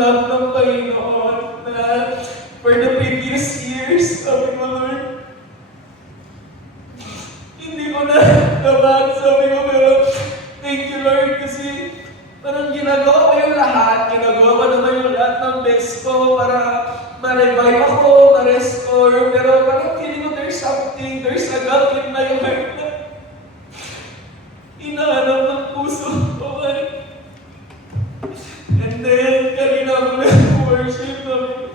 love ng Panginoon na for the previous years, sabi ko, Lord, hindi ko na naman, sabi ko, pero thank you, Lord, kasi parang ginagawa ko yung lahat, ginagawa ko naman yung lahat ng best ko para ma-revive ako, ma-restore, pero parang feeling ko there's something, there's a gap in my heart na hinahanap ng puso ko. And then, kanina ako nag-worship, sabi ko,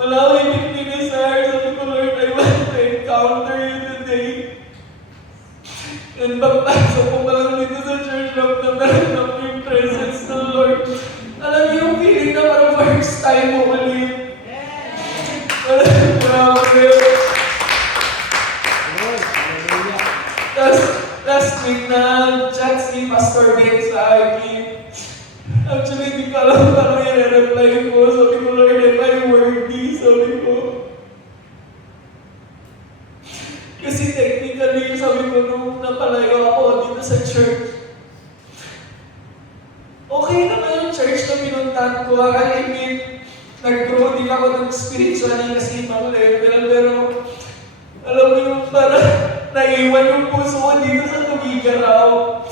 wala ko yung desire, sabi ko, Lord, I want to encounter you today. And pagpasok ko pa lang dito sa church, naramdaman ko yung presence ng Lord. Alam niyo yung feeling na parang first time mo ulit. Grabe. Last week na chat si Pastor Ben sa akin. Actually, hindi ko alam paano i-reply ko. Sabi ko, Lord, am I worthy? Sabi ko. Kasi technically, sabi ko, nung napalayo ako dito sa church, okay naman yung church na pinuntahan ko. I mean, nag-grow din ako ng spiritually kasi ibang level, pero alam mo yung parang naiwan yung puso ko dito sa Tugigaraw.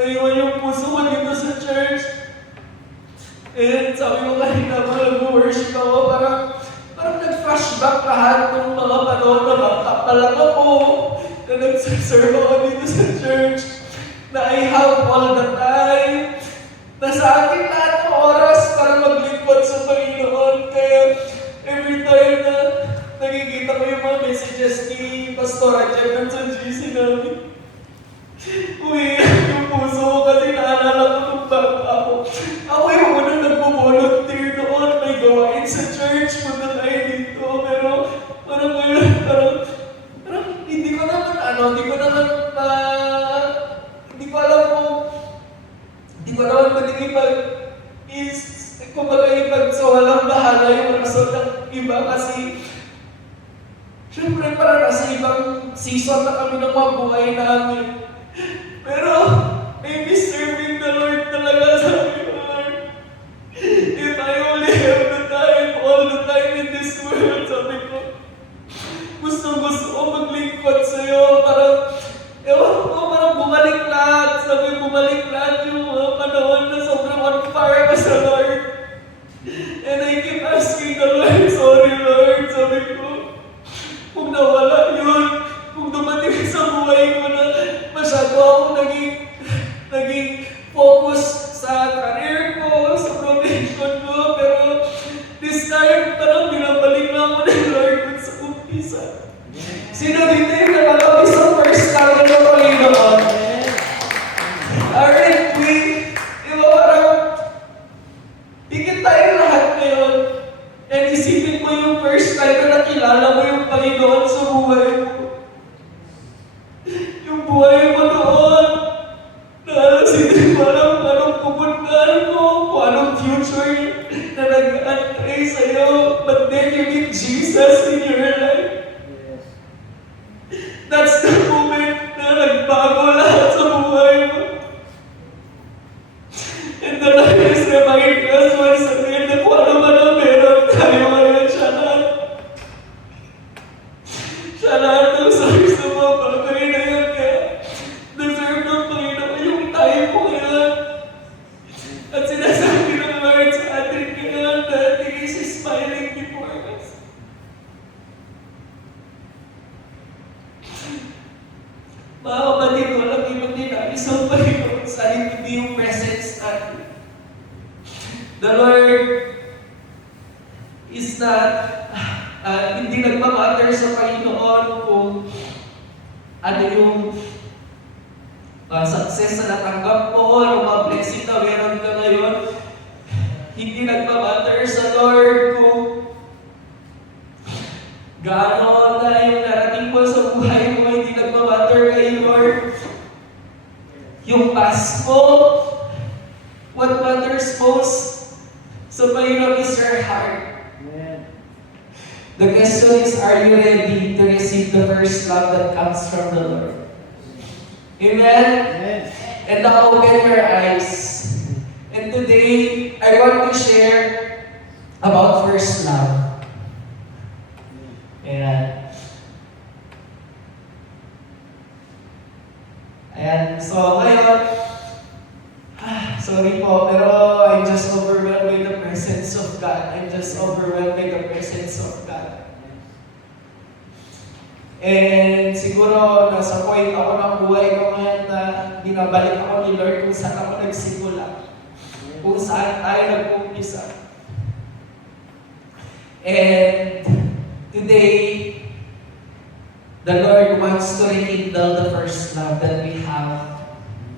Naiwan yung puso ko dito sa church. And sabi ko kanina mo, nag-worship ako, parang nag-flashback lahat ng mga panahon na bata pa lang ako, na nag-serve ako dito sa church, na I have all the time, na sa akin lahat ng oras para maglingkod sa Panginoon. Kaya every time na nakikita ko yung mga messages ni Pastor Jeff sa GC namin, umiiyak yung puso ko kasi naalala ko nung bata ako. Ako yung unang nagpo-volunteer noon, may gawain sa church, punta tayo dito, pero parang ngayon, parang hindi ko naman kumbaga sa walang bahala yung rason ng iba kasi syempre parang nasa ibang season na kami ng mga buhay namin. Pero I miss serving the Lord talaga, sabi ko, Lord. If I only have the time, all the time in this world, sabi ko, gusto ko maglingkod sa'yo, parang bumalik lahat, sabi bumalik lahat yung mga panahon na sobrang on fire ka sa Lord. And I keep asking the Lord, sorry Lord, sabi ko, kung nawala yun, kung dumating sa buhay ko na masyado akong naging focus sa career ko, sa profession ko, pero this time, parang binabalik lang ako ng Lord sa umpisa. Sino dito yung nakakabis sa first love ng Panginoon? Aren't we? Diba parang, higit tayo lahat ngayon. And isipin mo yung first time na nakilala mo yung Panginoon sa buhay mo. Yung buhay mo noon, hindi mo alam anong pupuntahan mo, kung anong future na nag-antay sa'yo. But then you meet Jesus in your life. That's the moment na nagbago lahat sa buhay mo. And the Lord is reminding us once again na kung ano man ang meron tayo ngayon, siya lahat ng source ng mga bagay na yan. Kaya deserve ng Panginoon yung time mo ngayon. At sinasabi ng Lord sa atin ngayon that He is smiling before us. Mga kapatid, walang ibang dinais ang Panginoon sa hindi yung presence natin. The Lord is not, hindi nagmamatter sa Panginoon kung ano yung success na natanggap mo, o mga blessing na meron ka ngayon. Hindi nagmamatter sa Lord kung gaano na yung narating mo sa buhay mo. Hindi nagmamatter kay Lord yung past mo. What matters most sa Panginoon is your heart. Amen. The question is, are you ready to receive the first love that comes from the Lord? Amen? Amen. And now open your eyes. And today, I want to share about first love. Ayan. Ayan. So, ngayon, sorry po, pero I'm just overwhelmed by the presence of God. I'm just overwhelmed by the presence of God. And siguro, nasa point ako ng buhay ko ngayon na binabalik ako ni Lord kung saan ako nagsimula. Kung saan tayo nag-umpisa. And today, the Lord wants to rekindle the first love that we have.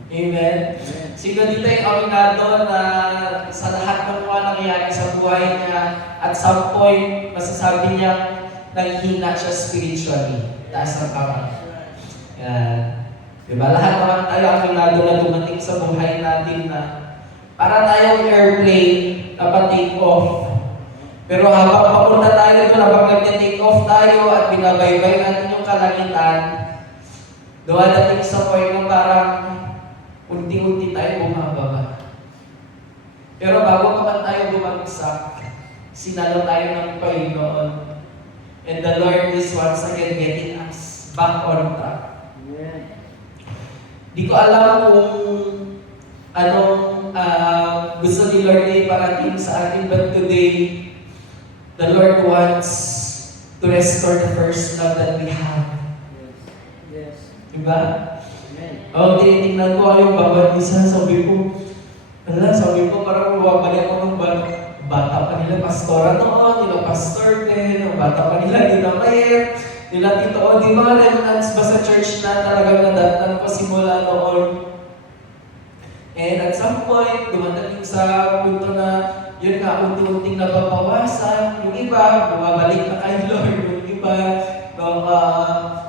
Amen? Sino dito yung aminado na sa lahat ng mga nangyayari sa buhay niya, at some point, masasabi niya, naghihina siya spiritually. Taas ng kamay. Yan. Diba? Lahat naman tayo aminado na dumating sa buhay natin na para tayong airplane na pa-take off. Pero habang papunta tayo doon, habang nag-take off tayo at binabaybay natin yung kalangitan, dumadating sa point na parang unti-unti tayo bumababa. Pero bago pa man tayo bumagsak, sinalo tayo ng Panginoon. And the Lord is once again getting us back on track. Di ko alam kung anong gusto ni Lord na iparating sa atin, but today, the Lord wants to restore the first love that we have. Yes. Diba? Oh, tinitingnan ko yung bawat isa, sabi ko parang mababalik ako ng bata pa nila pastora noon, nila pastor din, ang bata pa nila, nila Mayet, nila Tito O, di mga remnants ba sa church na talagang nadatnan ko simula noon. And at some point, dumadating sa punto na yun nga, unti-unting nababawasan, yung iba, bumabalik na kay Lord, yung iba,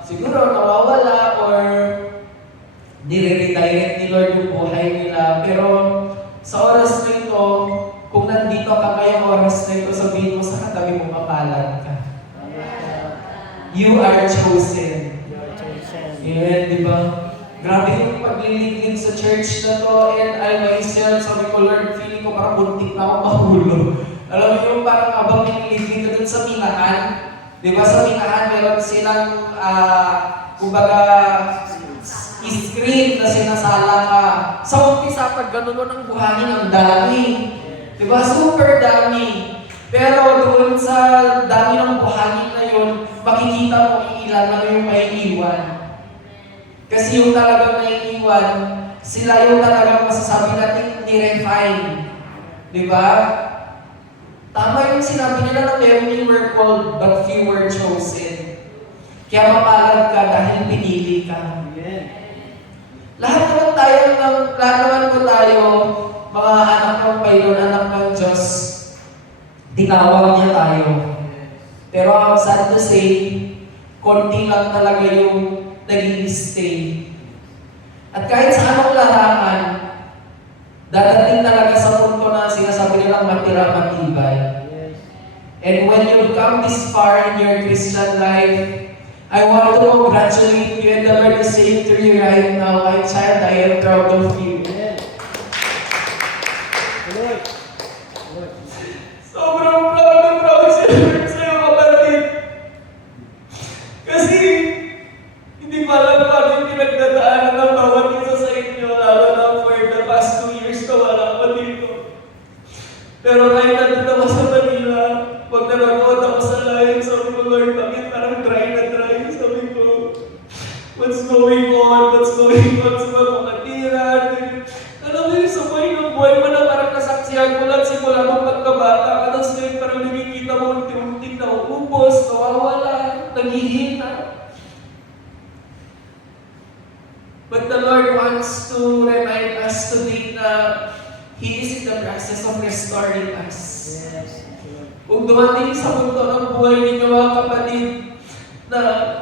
siguro nawawala or nire-redirect ni Lord yung buhay nila. Pero sa oras na ito, kung nandito ka ngayong oras na ito, sabihin mo sa katabi mo, mapalad ka. You are chosen. Amen, di ba? Grabe yung paglilingkid sa church na to, and I myself, sabi ko, Lord, feeling ko parang buntik na ako mahulog. Alam mo yung parang habang nililingkid ka dun sa minahan, di ba sa minahan, meron silang, kumbaga, screen na sinasala ka. Sa umpisa, pag gano'n mo ng buhangin, ang dami. Diba? Super dami. Pero doon sa dami ng buhangin na yun, makikita mo ilan na yung may iwan. Kasi yung talagang may iwan, sila yung talagang masasabi natin ni-refine. Diba? Tama yung sinabi nila na many were called, but few were chosen. Kaya mapalad ka dahil pinili ka. Lahat naman po tayo, mga anak ng Panginoon, anak ng Diyos, tinawag niya tayo. Pero ang sad to say, konti lang talaga yung nag-i-stay. At kahit sa anong larangan, dadating talaga sa punto na sinasabi nilang matira matibay. And when you come this far in your Christian life, I want to congratulate you, and the Lord is saying to you right now, my child, I am proud of you. Sobrang proud si Lord sa'yo, kapatid. Kasi, hindi ko alam kung ano yung pinagdadaanan ng bawat isa sa inyo, lalo na for the past 2 years na wala ako dito. Pero kahit nandito ako sa Manila, pag nanonood ako sa live, sabi ko, Lord, bakit parang dry na dry? Sabi ko, what's going on? What's going on sa mga kapatiran? Alam mo yung sa buhay mo na parang nasaksihan mo lang simula mong pagkabata ka, tapos ngayon parang nakikita mo unti-unti na uubos, nawawala, naghihina. But the Lord wants to remind us today na He is in the process of restoring us. Kung dumating sa punto ng buhay ninyo mga kapatid, na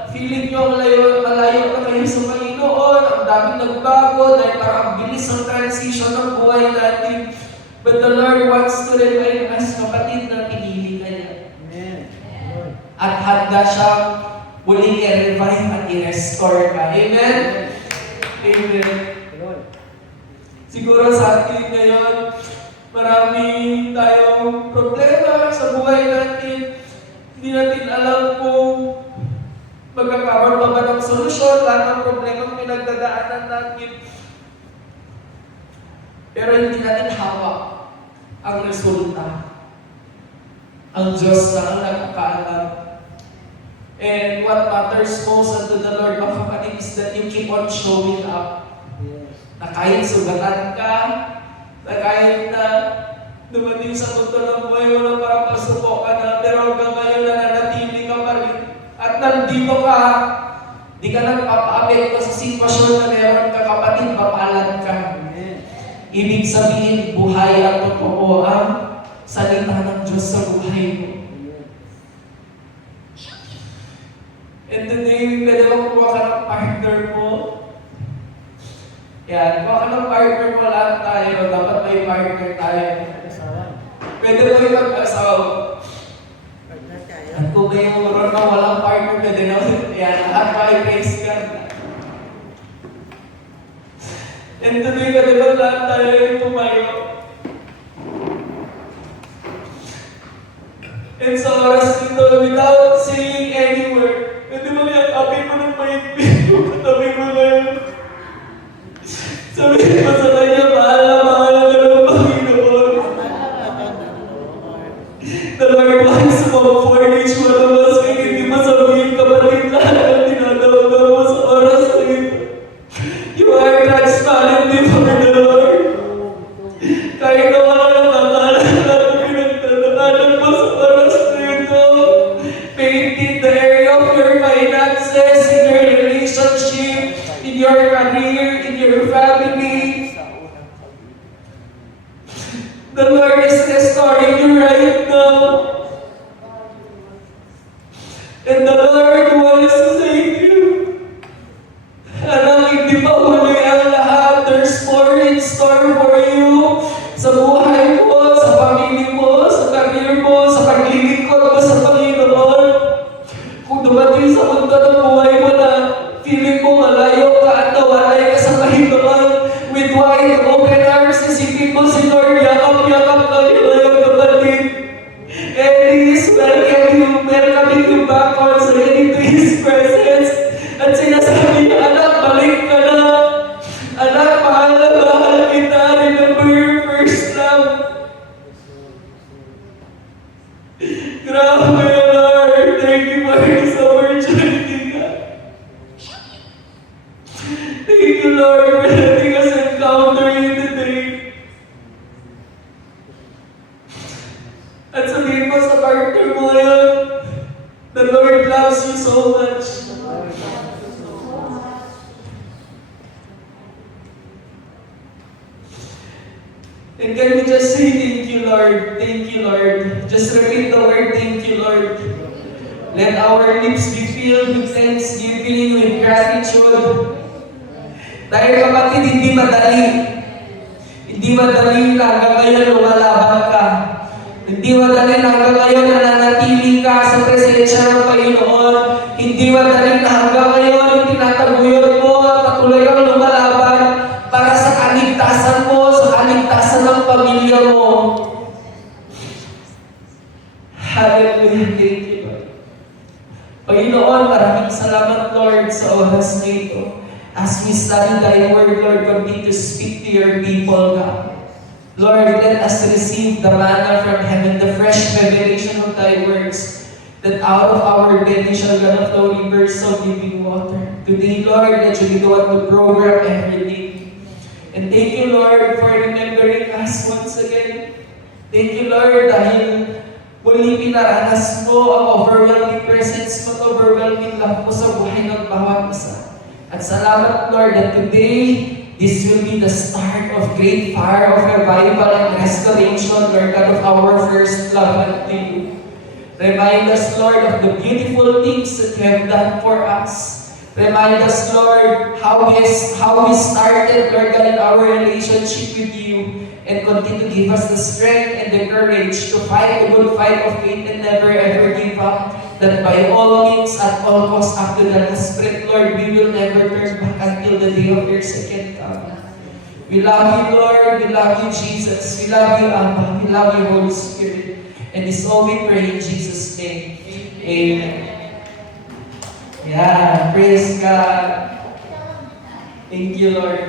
feeling nyo malayo na kayo sa Panginoon, ang daming nagbago, dahil parang bilis ang transition ng buhay natin. But the Lord wants to remind us, kapatid, na pinili ka niya. At handa siyang muling i-revive at i-restore ka. Amen? Amen. Siguro sa atin ngayon, Marami tayong problema sa buhay natin. Hindi natin alam kung magkakaroon ba ng solusyon, lahat ng problema pinagdadaanan natin. Pero hindi natin hawak ang resulta. Ang Diyos na ang nagkakaalam. And what matters most unto the Lord of kapatid is that you keep on showing up. Yes. Na kahit sugatan ka, na kahit na dumating sa punto ng buhay mo na parang pasuko ka na, pero hanggang ngayon nananatili ka pa rin. At nandito ka, di ka nagpapaapekto sa sitwasyon na meron ka kapatid, mapalad ka. Amen. Ibig sabihin, buhay at totoo ang salita ng Diyos sa buhay mo. Amen. And today, pwede mo kuha ka ng partner mo. Yan, kuha ka ng partner mo, lahat tayo. Dapat may partner tayo. Asawa. Pwede mo yung mag-asawa. Partner tayo. At kung may meron na walang partner, pwede na yan, lahat makipag-praise ka. And today, pwede ba lahat tayo yung tumayo? And sa oras nito, without saying any word, pwede mo yakapin mo ng mahigpit yung katabi mo ngayon. Sabihin mo sa kanya, mahal na ka ng Panginoon. The Lord wants to comfort each one of us, kaya hindi mo sabihin kapatid lahat ang tinatawag mo sa oras na ito. You are transparent before the Lord. Kahit na wala nakakaalam na pinagdadaanan mo sa oras na ito, faith in the area of your finances, in your relationship, in your career, in your family. The Lord is restoring you right now. And the Lord wants to say to you, anak, hindi pa huli ang lahat. There's more in store for you sa buhay mo, sa pamilya mo, sa career mo, sa paglilingkod mo sa Panginoon. Kung dumating sa mundo ng buhay mo na feeling mo malayo ka at nawalay ka sa Panginoon, with wide open arms, isipin mo si Lord, yakap-yakap ka ngayon, kapatid. And He is welcoming you back once again into His presence. At sinasabi niya, anak, balik ka na. Anak, mahal na mahal kita. Remember your first love. Grabe, Lord. Thank you for this opportunity, God. Thank you, Lord, for letting us encounter you today. At sabihin mo sa partner mo ngayon, the Lord loves you so much. And can we just say, thank you, Lord, thank you, Lord. Just repeat the word, thank you, Lord. Let our lips be filled with thanksgiving, with gratitude. Dahil kapatid, hindi madali. Hindi madali na hanggang ngayon lumalaban ka. Hindi madali na hanggang ngayon nananatili ka sa presensya ng Panginoon. Hindi madali na hanggang ngayon tinataguyod mo at patuloy kang lumalaban para sa kaligtasan mo, sa kaligtasan ng pamilya mo. Hallelujah. Thank you, Lord. Panginoon, maraming salamat, Lord, sa oras na ito. As we study Thy Word, Lord, continue to speak to your people, God. Lord, let us receive the manna from heaven, the fresh revelation of Thy words, that out of our belly shall gonna flow rivers of living water. Today, Lord, let you be the one to program everything. And thank you, Lord, for remembering us once again. Thank you, Lord, dahil muli pinaranas mo ang overwhelming presence mo, overwhelming love mo sa buhay ng bawat isa. At salamat, Lord, that today, this will be the start of great fire of revival and restoration, Lord God, of our first love unto you. Remind us, Lord, of the beautiful things that you have done for us. Remind us, Lord, how we started, Lord God, in our relationship with you, and continue to give us the strength and the courage to fight the good fight of faith and never ever give up. That by all means, at all costs, up to the last breath, Lord, we will never turn back until the day of your second coming. We love you, Lord. We love you, Jesus. We love you, Abba. We love you, Holy Spirit. And this all we pray in Jesus' name. Amen. Yeah, praise God. Thank you, Lord.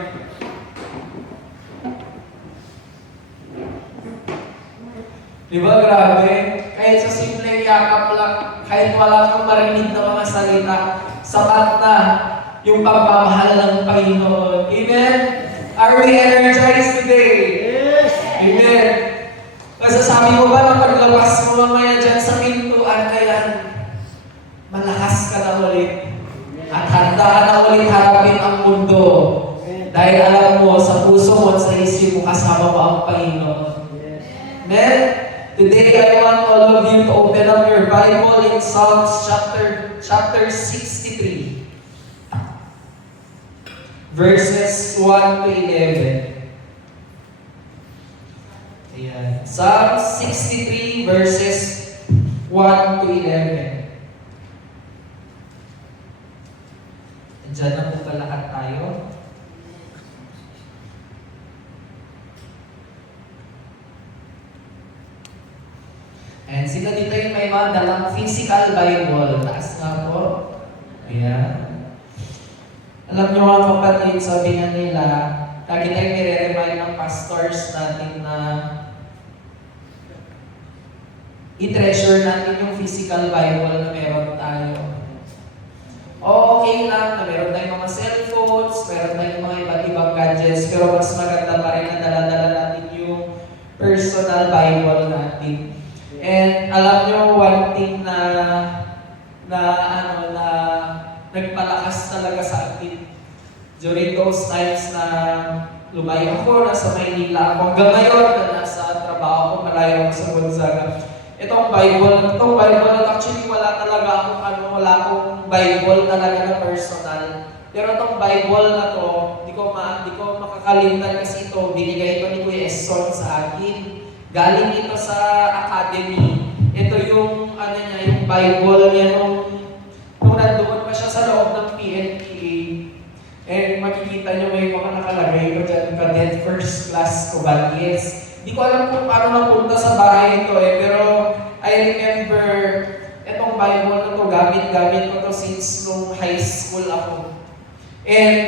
Di ba grabe? Kahit sa simpleng yakap lang, kahit wala kang marinig na mga salita, sapat na yung pagmamahal ng Panginoon. Amen? Are we energized today? Yes! Amen. Masasabi ko ba na paglabas mo mamaya dyan sa pintuan, kaya malakas ka na ulit. At handaan na ulit harapin ang mundo. Dahil alam mo, sa puso mo at sa isip mo, kasama mo ang Panginoon. Yes. Amen? Today, I want all of you to open up your Bible in Psalms chapter 63. Verses 1 to 11. Ayan. Psalm 63 verses 1 to 11. Diyan na po lahat tayo. And sila dito yung may mga dalang physical Bible. Taas nga po. Ayan. Alam niyo mga kapatid, sabi nga nila, lagi tayong nire-remind ng pastors natin na i-treasure natin yung physical Bible na meron tayo. Okay lang na meron tayong mga cellphones, meron tayong mga iba't ibang gadgets, pero mas maganda pa rin na dala-dala natin yung personal Bible natin. And alam niyo, one thing na nagpalakas talaga sa akin during those times na lumayo ako, nasa Maynila ako, hanggang ngayon na nasa trabaho ko, malayo ako sa Gonzaga. Itong Bible actually wala akong Bible talaga na personal. Pero itong Bible na to, di ko makakalimutan kasi ito, binigay ito ni Kuya Esson sa akin. Galing ito sa academy. Ito yung yung Bible niya nung nandoon pa siya sa loob ng PNPA. And makikita niyo may mga nakalagay ko dyan, Cadet First Class Cobalies. Di ko alam kung paano napunta sa bahay ito pero I remember itong Bible na to, gamit ko to since nung high school ako. And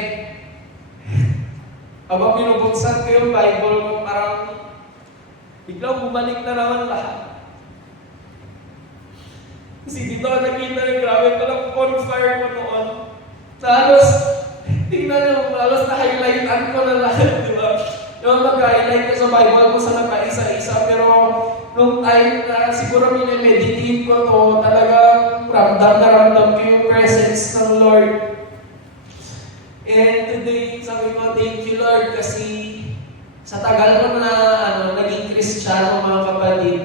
habang binubuksan ko yung Bible ko, parang biglang bumalik na naman lahat. Kasi dito ako nakita yung grabe palang bonfire ko noon. Tingnan nyo, halos na-highlightan ko na lahat, di ba? Yung mag-highlight ko sa Bible ko sa nagpa-isa-isa, pero nung time na siguro minimeditate ko to, talagang ramdam ko yung presence ng Lord. And today, sabi ko, thank you Lord, kasi sa tagal ko na naging Kristiyano mga kapatid,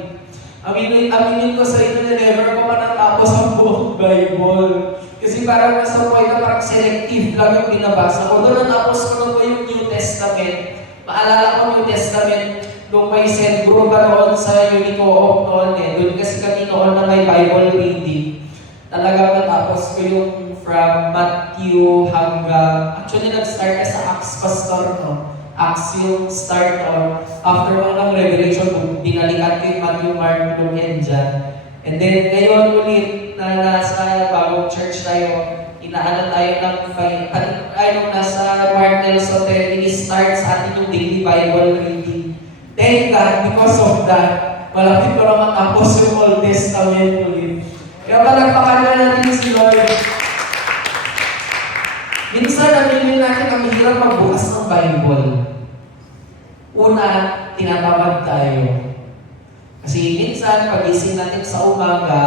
aminin ko sa inyo na never ko pa natapos ang buong Bible. Kasi parang nasa point na parang selective lang yung binabasa ko. Doon natapos ko na po yung New Testament. Maalala ko New Testament nung may send group pa noon sa Unico noon Doon kasi kami noon na may Bible reading. Talagang natapos ko yung from Matthew hanggang, actually nag-start ka sa Acts Pastor, no? Acts yung start on. After ng Revelation, binalikan ko yung Matthew, Mark, Luke, and John. And then ngayon ulit na nasa bagong church tayo, inaano tayo ng nasa Mark Nelson, ini-start sa atin yung daily Bible reading. Thank God, because of that, malapit ko na matapos yung Old Testament ulit. Kaya palagpakan na natin si Lord. Minsan, naminin natin ang hirap magbukas ng Bible. Una, tinatamad tayo. Kasi minsan, pagising natin sa umaga,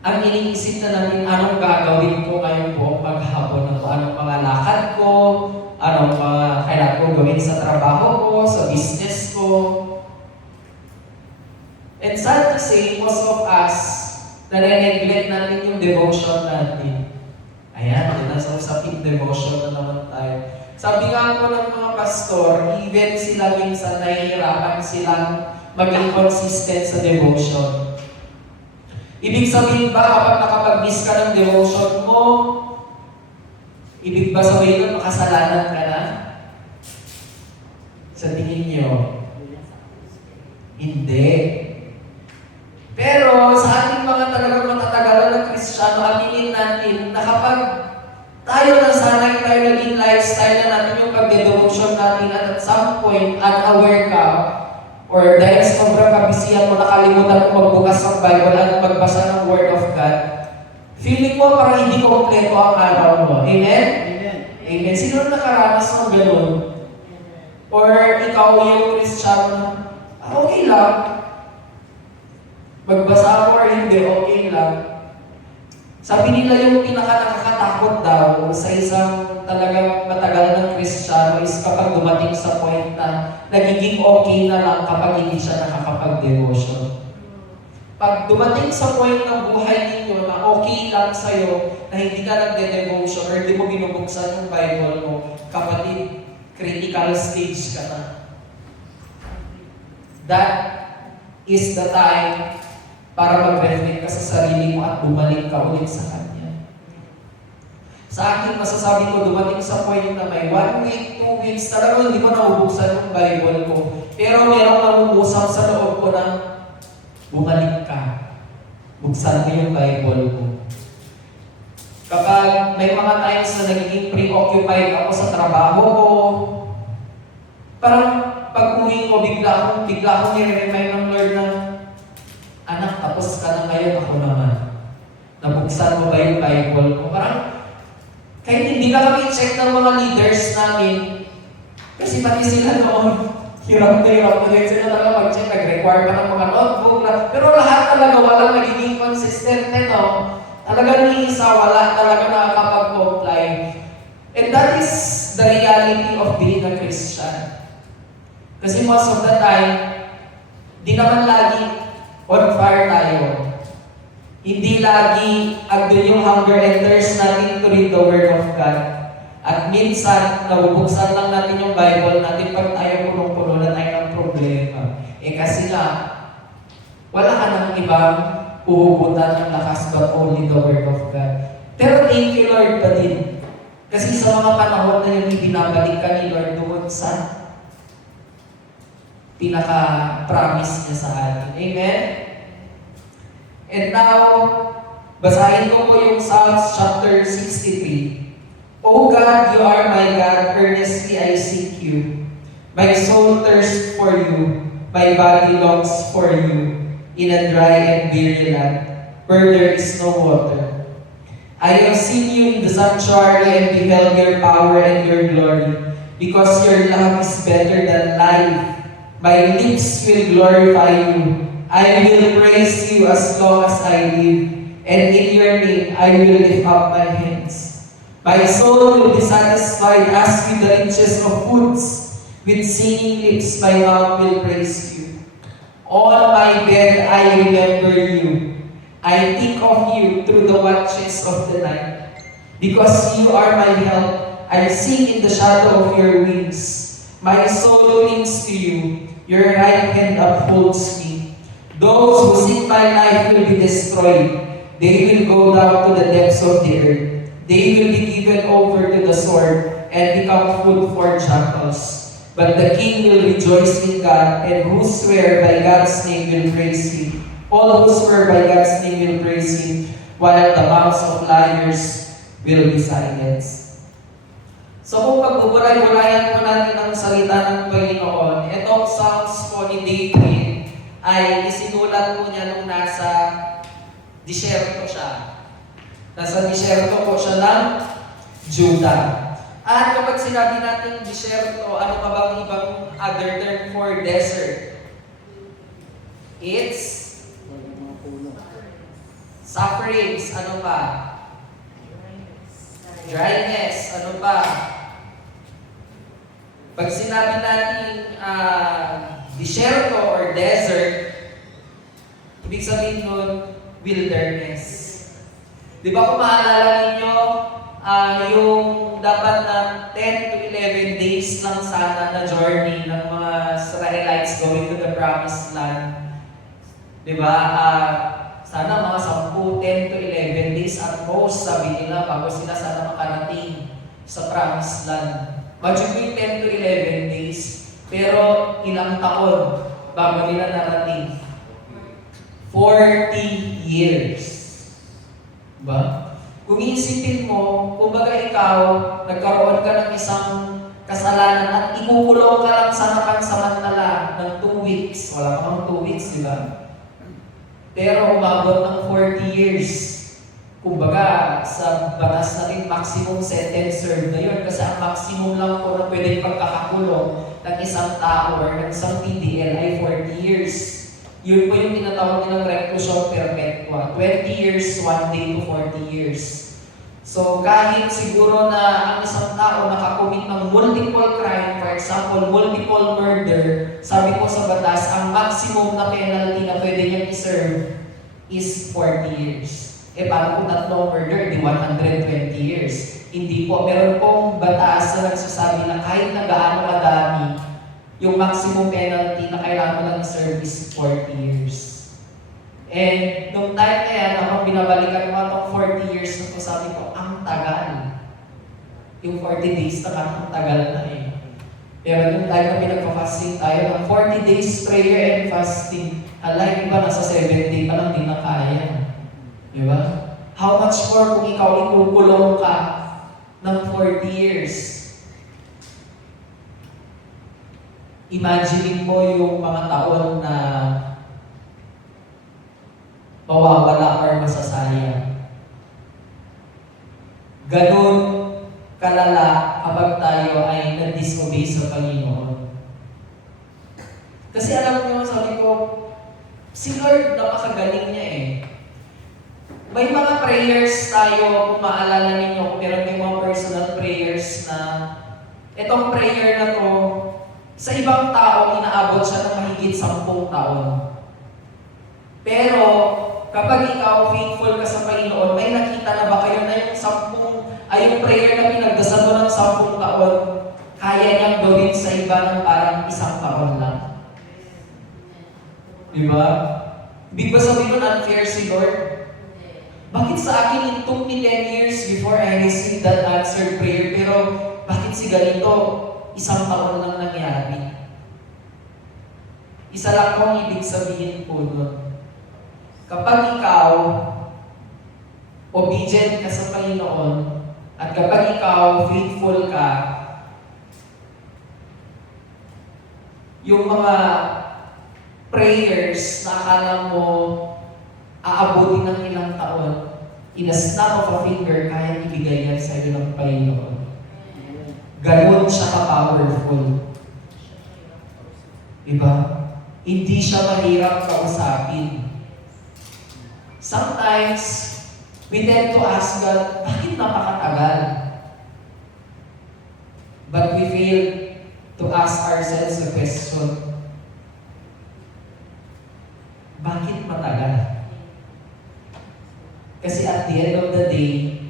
ang iniisip na natin anong gagawin ko ngayong buong maghapon, anong mga lakad ko, anong mga kailangan ko gawin sa trabaho ko, sa business ko. And sad to say, most of us, nare-neglect natin yung devotion natin. Ayan, nasa usaping devotion na naman tayo. Sabi nga po ng mga pastor, even sila minsan nahihirapan silang maging consistent sa devotion. Ibig sabihin ba kapag nakapag-miss ka ng devotion mo, ibig ba sabihin na makasalanan ka na? Sa tingin niyo? Hindi. Pero sa ating mga talagang matatagalan ng Kristiyano, aminin natin na kapag tayo nasanay, tayo naging lifestyle na natin yung pagdedevotion natin at some point, unaware ka, or dahil sobrang kabisihan mo, nakalimutan mo magbukas ng Bible at magbasa ng Word of God, feeling mo parang hindi kompleto ang araw mo. Amen? Amen. Amen. Sino na nakaranas ng ganun? Or ikaw yung Kristiyano, okay lang. Magbasa ako or hindi, okay lang. Sabi nila yung pinaka-nakakatakot daw sa isang talagang matagal ng Kristiyano is kapag dumating sa point na nagiging okay na lang kapag hindi siya nakakapag-devotion. Pag dumating sa point ng buhay ninyo na okay lang sa'yo na hindi ka nagde-devotion or hindi mo binubuksan yung Bible mo, kapatid, critical stage ka na. That is the time para mag-reflect ka sa sarili mo at bumalik ka ulit sa Kanya. Sa akin, masasabi ko, dumating sa point na may 1 week, 2 weeks, talagang hindi ko nabubuksan yung Bible ko. Pero merong namumusang sa loob ko na bumalik ka. Buksan mo yung Bible ko. Kapag may mga times na nagiging preoccupied ako sa trabaho ko, parang pag-uwi ko, bigla akong nire-remind ng Lord na, anak, tapos ka na ngayon, ako naman. Nabuksan mo ba yung Bible ko? Parang, kahit hindi na kami check ng mga leaders namin, kasi pati sila noon, hirap na rin sila talaga mag-check, nag-require pa ng mga notebook na, pero lahat talaga walang nagiging consistent, no? Talaga ni isa, wala talaga nakakapag-comply. And that is the reality of being a Christian. Kasi most of the time, di naman lagi on fire tayo. Hindi lagi agad yung hunger and thirst natin to read the Word of God. At minsan, nabubuksan lang natin yung Bible natin pag tayo punong-puno na tayo ng problema. Kasi nga, wala ka ng ibang puhugutan ng lakas but only the Word of God. Pero thank you Lord pa din. Kasi sa mga panahon na yun, binabalik ka ni Lord doon sa pinaka-promise niya sa atin. Amen? And now, basahin ko po yung Psalms chapter 63. O God, you are my God, earnestly I seek you. My soul thirsts for you, my body longs for you, in a dry and weary land, where there is no water. I have seen you in the sanctuary and beheld your power and your glory, because your love is better than life. My lips will glorify you. I will praise you as long as I live, and in your name I will lift up my hands. My soul will be satisfied as with the riches of foods. With singing lips my mouth will praise you. On my bed I remember you. I think of you through the watches of the night. Because you are my help, I sing in the shadow of your wings. My soul clings to you. Your right hand upholds me. Those who seek my life will be destroyed. They will go down to the depths of the earth. They will be given over to the sword and become food for jackals. But the king will rejoice in God, and who swear by God's name will praise him. All who swear by God's name will praise him, while the mouths of liars will be silenced. So kung pagbubulay-bulayan po natin ang salita ng Panginoon, itong Psalms po ni David ay isinulat po niya nung nasa disyerto siya. Nasa disyerto po siya ng Judah. At kapag sinabi natin disyerto, ano pa bang ibang other term for desert? It's sufferings. Ano pa? Dryness. Ano pa? Pag sinabi natin disyerto or desert, ibig sabihin nun, wilderness. Di ba kung maalala ninyo, yung dapat na 10 to 11 days lang sana na journey ng mga Israelites going to the promised land. Di ba? Sana mga 10 to 11 days at most, sabi nila, bago sila sana makarating sa promised land. Imagine mo yung 10 to 11 days. Pero ilang taon bago nila narating? 40 years. Ba? Kung iisipin mo, kumbaga ikaw, nagkaroon ka ng isang kasalanan at ikukulong ka lang sa pansamantala ng 2 weeks. Wala pa kang 2 weeks, di ba? Pero umabot ng 40 years. Kumbaga, sa batas natin, maximum sentence served na yun. Kasi ang maximum lang po na pwedeng pagkakakulong ng isang tao or ng isang PDL ay 40 years. Yun po yung tinatawag nilang reclusion perpetua. 20 years, 1 day to 40 years. So kahit siguro na ang isang tao nakakomit ng multiple crime, for example, multiple murder, sabi ko sa batas, ang maximum na penalty na pwede niyang iserve is 40 years. Eh paano kung tatlong murder, di 120 years? Hindi po. Meron pong batas na nagsasabi na kahit na gaano kadami, yung maximum penalty na kailangan mo lang i-serve is 40 years. And nung time na yan, akong binabalikan mo itong 40 years na po, sabi ko, ang tagal. Yung 40 days na ang tagal na eh. Pero nung time na pinagpa-fasting tayo, ng 40 days prayer and fasting, alay, iba nasa 7 day pa lang din na kaya. Di ba? How much more kung ikaw ikukulong ka ng 40 years? Imagine mo yung mga taon na mawawala or masasayang. Ganun kalala kapag tayo ay nag-disobey sa Panginoon. Kasi alam niyo, sabi ko, si Lord napakagaling niya eh. May mga prayers tayo, kung maalala ninyo, kung meron kayong mga personal prayers na itong prayer na to, sa ibang tao, inaabot siya ng mahigit 10 taon. Pero, kapag ikaw faithful ka sa Panginoon, may nakita na ba kayo na yung 10, yung prayer na pinagdasal mo ng 10 taon, kaya niyang gawin sa iba ng parang 1 taon lang? Di ba? Ibig ba sabihin nun unfair si Lord? Bakit sa akin it took me 10 years before I received that answered prayer, pero bakit si ganito? 1 taon lang nangyari. Isa lang po ang ibig sabihin po nun. Kapag ikaw obedient ka sa Panginoon at kapag ikaw faithful ka, yung mga prayers na akala mo aabutin ng ilang taon, in a snap of a finger, kaya ibigay yan sa iyo ng Panginoon. Ganon siya ka-powerful. Diba? Hindi siya mahirap kausapin. Sometimes, we tend to ask God, bakit napakatagal? But we fail to ask ourselves the question, bakit matagal? Kasi at the end of the day,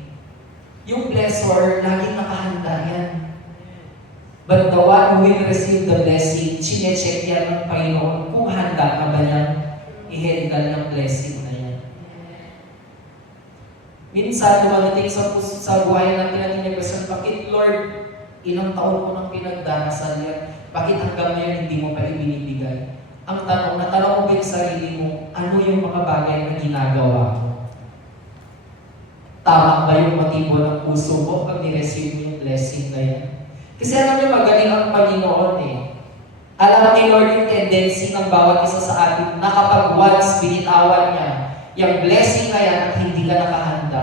yung blessor, laging nakahanda yan. But the one who will receive the blessing, chinecheck yan ng Panginoon kung handa ka ba niyang i-handle ng blessing na yan. Minsan, dumadating sa buhay natin yung question, bakit Lord, ilang taon ko nang pinagdarasal yan? Bakit hanggang ngayon hindi mo pa ibinibigay? Ang tanong, natanong mo ba yung sarili mo, ano yung mga bagay na ginagawa mo? Tama ba yung motibo ng puso mo pag ni-receive mo yung blessing na yan? Kasi alam niyo, magaling ang Panginoon eh. Alam ni Lord yung tendency ng bawat isa sa atin na kapag once binitawan niya, yung blessing na yan at hindi ka nakahanda,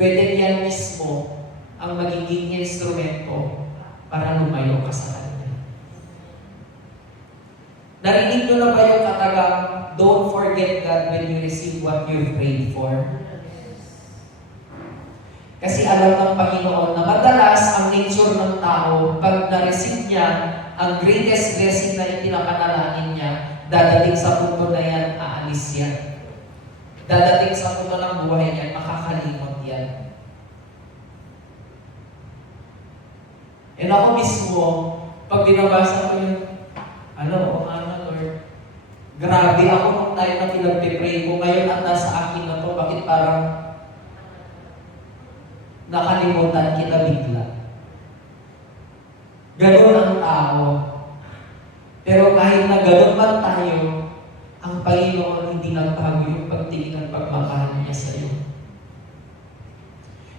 pwede yan mismo ang magiging instrumento para lumayo ka sa Kanya. Narinig nyo na ba yung katagang, don't forget God when you receive what you've prayed for? Kasi alam ng Panginoon na madalas ang nature ng tao, pag na-receive niya ang greatest blessing na ipinapanalangin niya, dadating sa punto na yan, aalis yan. Dadating sa punto ng buhay niya, makakalimot yan. And ako mismo, pag binabasa ko yung, Lord, grabe ako nung time na pinagpipray ko, ngayon ang nasa akin na to, bakit parang nakalimutan kita bigla. Ganon ang tao. Pero kahit na ganon man tayo, ang Panginoon hindi nagbago yung pagtingin at pagmamahal niya sa iyo.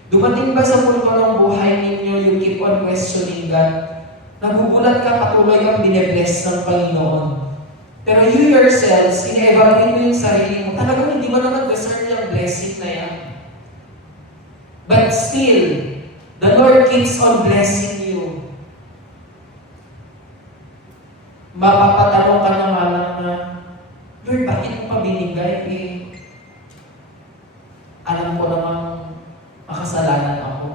Dumating ba sa punto ng buhay ninyo you keep on questioning God? Nagugulat ka, patuloy kang bine-bless ng Panginoon. Pero you yourselves, ine-evaluate mo yung sarili mo, talagang hindi mo naman deserve yung blessing na yan. But still, the Lord keeps on blessing you. Mapapatanong ka naman na, Lord, bakit mo pa binigay? Alam ko namang makasalanan ako.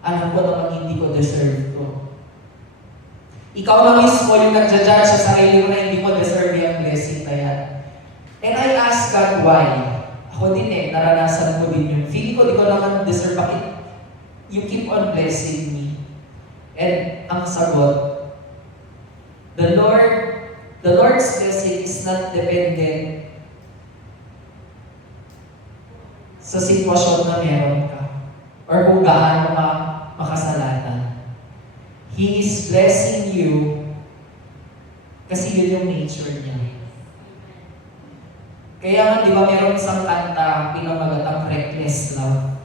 Alam ko namang hindi ko deserve to. Ikaw na mismo yung nagja-judge sa sarili mo na hindi mo deserve yung blessing na yan. And I ask God why. Ako din naranasan ko din yun. Feeling ko di ko naman deserve. Bakit you keep on blessing me? And ang sagot, the Lord's blessing is not dependent sa sitwasyon na meron ka or kung gaano ka makasalanan. He is blessing you kasi yun yung nature niya. Kaya nga, di ba meron isang kanta pinamagatang reckless love.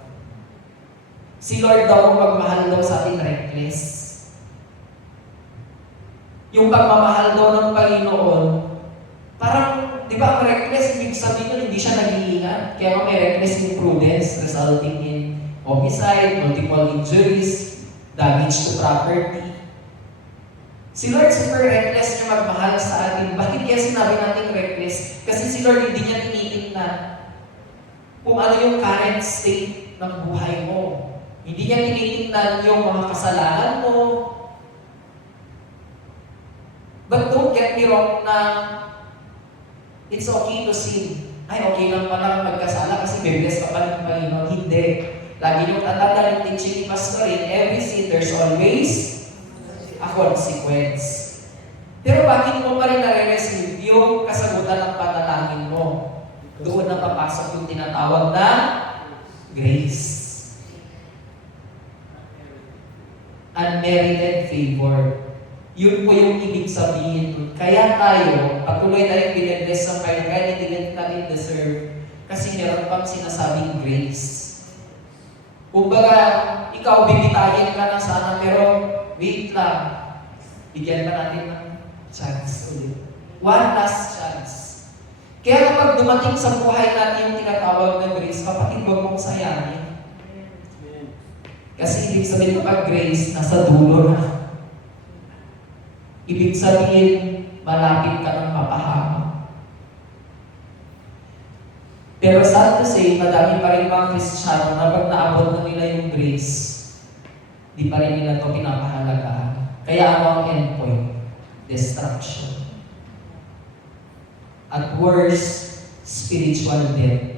Si Lord daw kung magmahal daw sa atin reckless. Yung pagmamahal daw ng Panginoon, parang, di ba, ang reckless, ibig sabihin nun, hindi siya nag-iingat. Kaya nga may reckless imprudence resulting in homicide, multiple injuries, damage to property. Si Lord super reckless niya magmahal sa atin. Bakit kaya sinabi natin reckless? Kasi si Lord hindi niya tinitingnan kung ano yung current state ng buhay mo. Hindi niya tinitingnan yung mga kasalanan mo. But don't get me wrong na it's okay to sin. Ay, okay lang pala magkasala kasi bibless ka pa ng Panginoon. Hindi. Lagi yung tanda ng teaching ni Pastor, in every sin, there's always a consequence. Pero bakit mo pa rin nare-receive yung kasagutan ng panalangin mo? Doon na papasok yung tinatawag na grace. Unmerited favor. Yun po yung ibig sabihin. Kaya tayo, patuloy tayong bine-bless ng Panginoon, kaya hindi natin deserve. Kasi meron pang sinasabing grace. Kumbaga, ikaw, bibitayin ka na sana, pero wait lang. Bigyan pa natin ng chance ulit. One last chance. Kaya kapag dumating sa buhay natin yung tinatawag na grace, kapatid, huwag mong sayangin. Kasi ibig sabihin kapag grace, nasa dulo na. Ibig sabihin, malapit ka ng mapahamak. Pero sad to say, madami pa rin mga Kristiyano na pag naabot na nila yung grace, di pa rin nila ito pinapahalagaan. Kaya ang endpoint, destruction. At worst, spiritual death.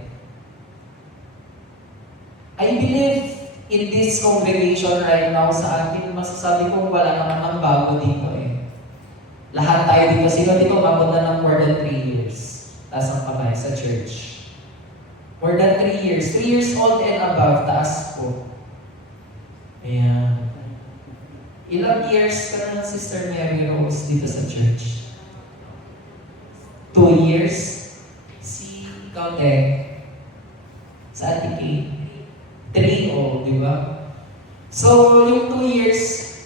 I believe in this congregation right now, sa akin, masasabi kong wala naman ang bago dito Lahat tayo dito, sino dito umabot na ng more than 3 years? Taas ang kamay sa church. More than 3 years. 3 years old and above, taas po. Ayan. Ilang years ka na, Sister Mary Rose, dito sa church? 2 years? Si ikaw, sa Ate Kate? 3, di ba? So, yung 2 years,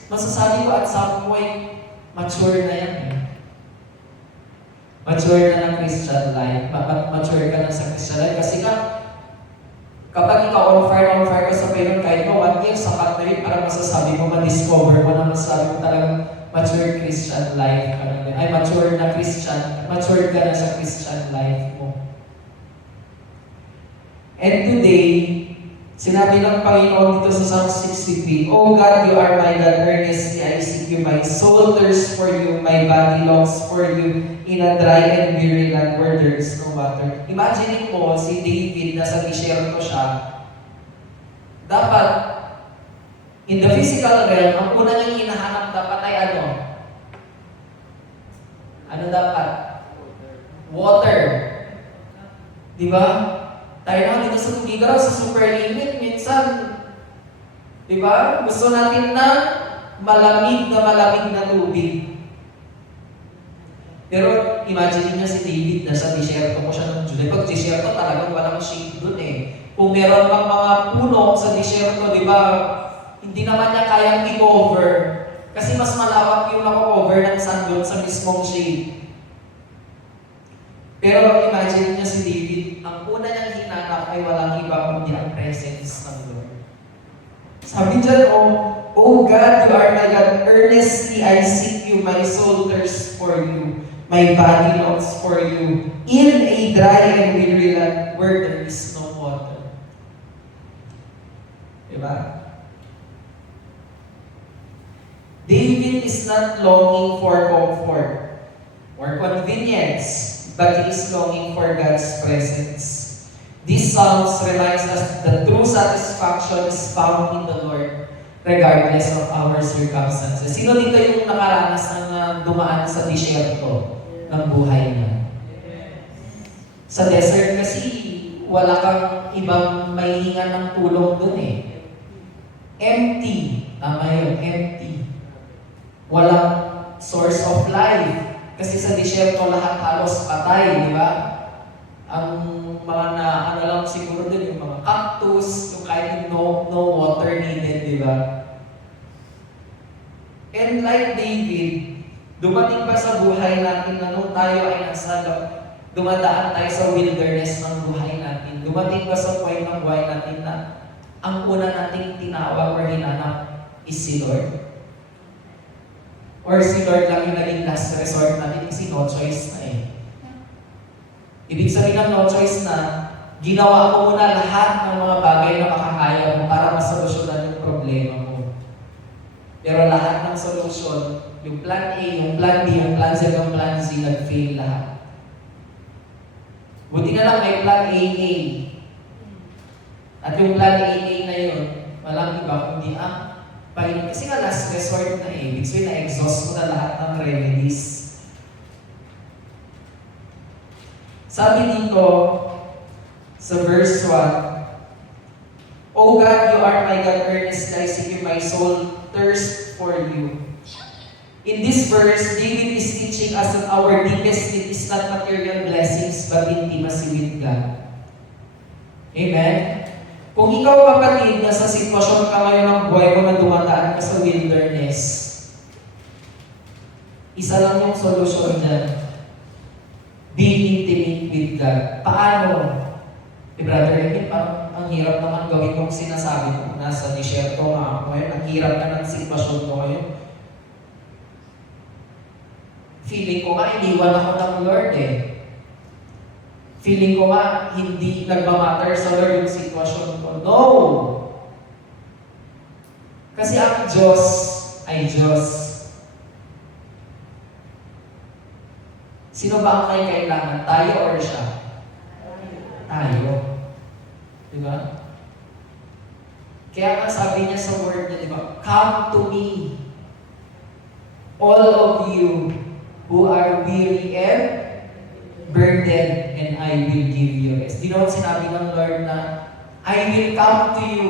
masasabi ko at some point, mature na yan Mature na ng Christian life. Mature ka na sa Christian life. Kasi nga, kapag ikaw on fire ka sa Panginoon, kahit mo 1 year, sapat na yun para masasabi mo, ma-discover mo na masasabi mo talagang mature Christian life ka na. Ay, mature ka na sa Christian life mo. And today, sinabi ng Panginoon dito sa Psalm 63, "O God, you are my God, earnestly I seek you. My soul thirsts for you, my body longs for you in a dry and weary land where there is no water." Imagine mo si David, nasa disyerto siya. Dapat, in the physical realm, ang una niyang hinahanap dapat ay ano? Ano dapat? Water. Di ba? Tayo naman dito sa Tugigaraw, sa super limit, minsan, di ba? Gusto natin na malamig na tubig. Pero imagine niya si David, nasa disyerto po siya ng July. Pag disyerto, talagang walang shade dun eh. Kung meron pang mga puno sa disyerto, di ba, hindi naman niya kayang i-cover. Kasi mas malawak yung nako-cover ng sun doon sa mismong shade. Pero imagine niya si David, ang una niyang hinanap ay walang iba kundi ang presence ng Lord. Sabi dyan, Oh God, you are my God. Earnestly I seek you. My soul thirsts for you. My body longs for you. In a dry and weary land where there is no water. Diba? David is not longing for comfort or convenience, but he is longing for God's presence. These Psalms reminds us that true satisfaction is found in the Lord, regardless of our circumstances. Sino dito yung nakaranas ng dumaan sa disyerto ng buhay niya? Sa desert kasi, wala kang ibang mahihingan ng tulong dun eh. Empty. Tama yun, empty. Walang source of life. Kasi sa disyerto lahat halos patay, di ba? Ang mga ano lang siguro dun, yung mga cactus, yung kahit no water needed, di ba? And like David, dumating pa sa buhay natin na nung tayo ay dumadaan tayo sa wilderness ng buhay natin. Dumating pa sa point ng buhay natin na ang una nating tinawag or hinanap is si Lord. Or si Lord lang yung naging last resort natin kasi no choice na eh. Ibig sabihin ng no choice na, ginawa mo muna lahat ng mga bagay na makakaya mo para masolusyonan yung problema mo. Pero lahat ng solusyon, yung plan A, yung plan B, yung plan Z, yung plan Z, nag-fail lahat. Buti na lang may plan AA. At yung plan AA na yun, walang iba kundi ang painom. Kasi nga last resort na eh. Ibig sabihin na-exhaust mo na lahat ng remedies. Sabi dito, sa verse 1, O God, you are my God, earnestly I seek you, my soul thirsts for you. In this verse, David is teaching us that our deepest need is not material blessings, but intimacy with God. Amen? Kung ikaw kapatid, nasa sitwasyon ka ngayon ng buhay mo na dumadaan ka sa wilderness, isa lang yung solusyon dyan. Being intimate with God. Paano? Brother Edwin, parang ang hirap naman gawin kong sinasabi ko. Nasa disyerto nga ako ngayon. Ang hirap na ng sitwasyon ko ngayon. Feeling ko nga, iniwan ako ng Lord eh. Feeling ko nga, hindi nagmamatter sa Lord yung sitwasyon ko. No! Kasi ang Diyos ay Diyos. Sino ba ang may kailangan? Tayo or siya? Tayo. Diba? Kaya nga sabi niya sa word niya, diba? Come to me, all of you who are weary and burdened, and I will give you rest. Di naman sinabi ng Lord na, I will come to you,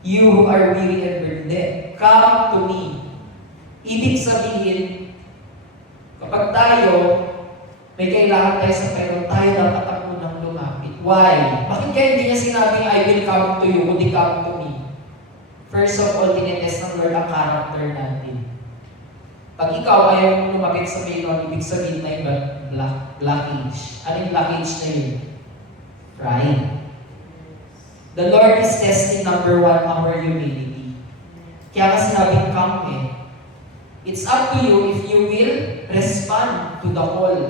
you who are weary and burdened. Come to me. Ibig sabihin, kapag tayo, may kailangan tayo sa pero tayo dapat ang unang lumapit. Why? Bakit kaya hindi niya sinabing, I will come to you, kundi come to me? First of all, tinitest ng Lord ang character natin. Pag ikaw ayaw mong lumapit sa Panginoon, ibig sabihin na yung blockage. Ano yung blockage na yun? Pride. The Lord is testing number 1, our humility. Kaya nga sinabing come eh. It's up to you if you will respond to the call.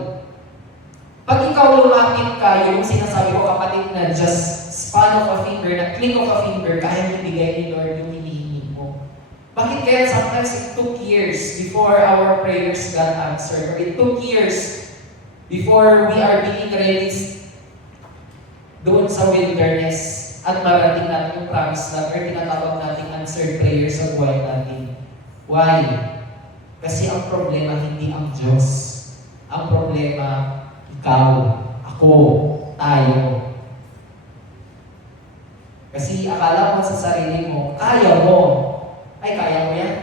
Pag ikaw lumapit ka, yung sinasabi ko kapatid na just span of a finger, na click of a finger, kaya ibigay ni Lord yung hinihingi mo. Bakit kaya sometimes it took years before our prayers got answered, or it took years before we are being released doon sa wilderness at marating natin yung promise natin or tinatawag natin answered prayers sa buhay natin. Why? Kasi ang problema hindi ang Diyos. Ang problema, ikaw, ako, tayo. Kasi akala mo sa sarili mo, kaya mo. Ay, kaya ko yan.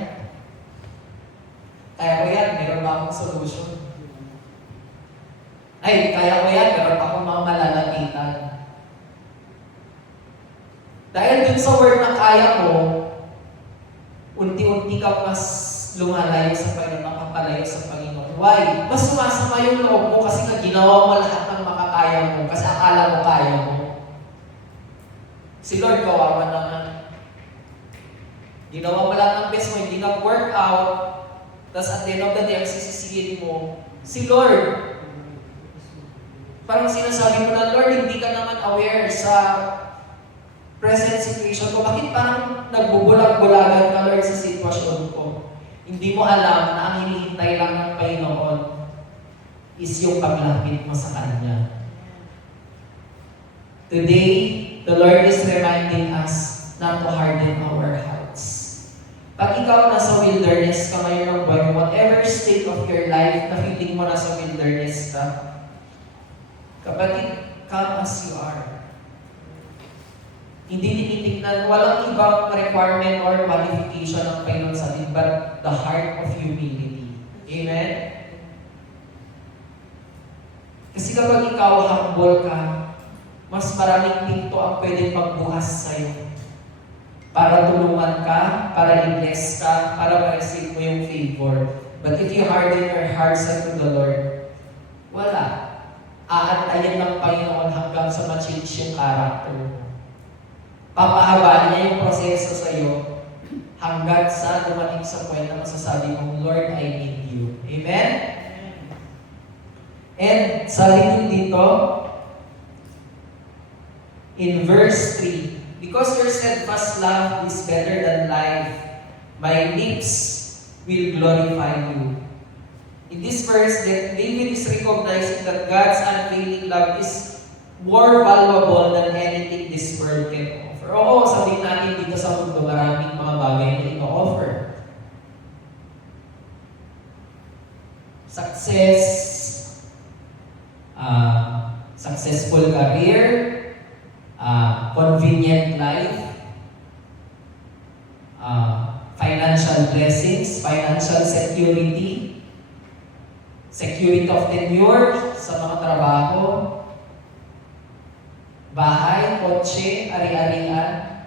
Kaya ko yan, meron ba akong solution? Ay, kaya ko yan, meron pa akong mga malalapitan. Dahil dun sa word na kaya ko, unti-unti ka mas lumalayo sa Panginoon, nakapalayo sa Panginoon. Why? Mas sumasama yung loob mo kasi nga ginawa mo lahat ng makakaya mo kasi akala mo kaya mo. Si Lord, kawawa naman. Ginawa mo lahat ng best mo, hindi nag-work out, tapos at the end of the day, ang sisisigin mo, si Lord. Parang sinasabi mo na, Lord, hindi ka naman aware sa present situation ko. Bakit parang nagbubulag-bulagan ka, Lord, sa sitwasyon ko? Hindi mo alam na ang hinihintay lang ng Panginoon is yung paglapit mo sa Kanya. Today, the Lord is reminding us not to harden our hearts. Pag ikaw nasa wilderness ka ngayon ng buhay, whatever state of your life na feeling mo nasa wilderness ka, kapatid, come as you are. Hindi tinitignan, walang ibang requirement or qualification ng Panginoon sa atin, but the heart of humility. Amen? Kasi kapag ikaw humble ka, mas maraming pinto ang pwedeng magbukas sa'yo. Para tulungan ka, para i-bless ka, para ma-receive mo yung favor. But if you harden your hearts unto the Lord, wala. Aantayin ng Panginoon hanggang sa ma-change yung character mo. Papahabaan niya yung proseso sa'yo hanggang sa dumating sa point na masasabi mo, Lord, I need you. Amen? And sabi din dito, in verse 3, because your steadfast love is better than life, my lips will glorify you. In this verse, David is recognizing that God's unfailing love is more valuable than anything this world can offer. Oo, sabihin natin dito sa mundo, maraming mga bagay na ino-offer. Success, successful career, convenient life, financial blessings, financial security, security of tenure sa mga trabaho, bahay, kotse, ari-arian,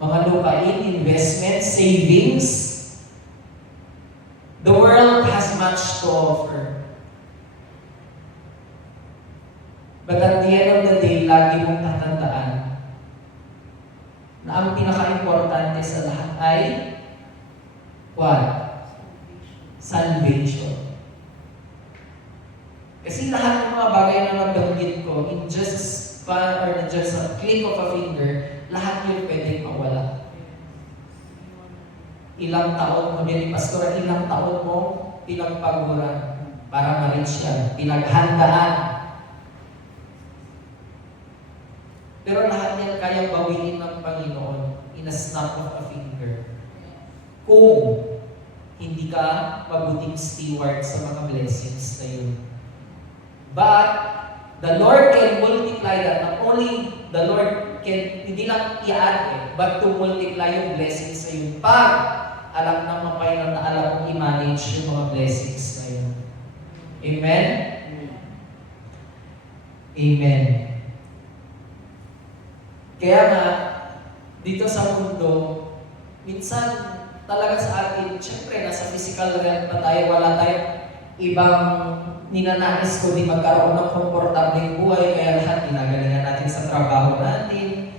mga lupain, investments, savings. The world has much to offer. But at the end of the day, lagi mong tatandaan na ang pinaka-importante sa lahat ay what? Salvation. Kasi lahat ng mga bagay na nabanggit ko, in just a span or just a click of a finger, lahat yun pwedeng mawala. Ilang taon mo din, Pastor, ilang taon mo pinagpaguran para ma-reach yan, pinaghandaan. Pero lahat yan kayang bawiin ng Panginoon in a snap of a finger. Kung hindi ka mabuting steward sa mga blessings na yun. But the Lord can multiply that. Not only the Lord can, hindi lang i-add but to multiply yung blessings sa yun. Pag alam ng mga Panginoon na alam mong i-manage yung mga blessings na yun. Amen? Amen. Kaya nga, dito sa mundo, minsan talaga sa atin, syempre nasa physical realm pa tayo, wala tayong ibang ninanais ko di magkaroon ng komportableng buhay, kaya lahat ginagalingan natin sa trabaho natin.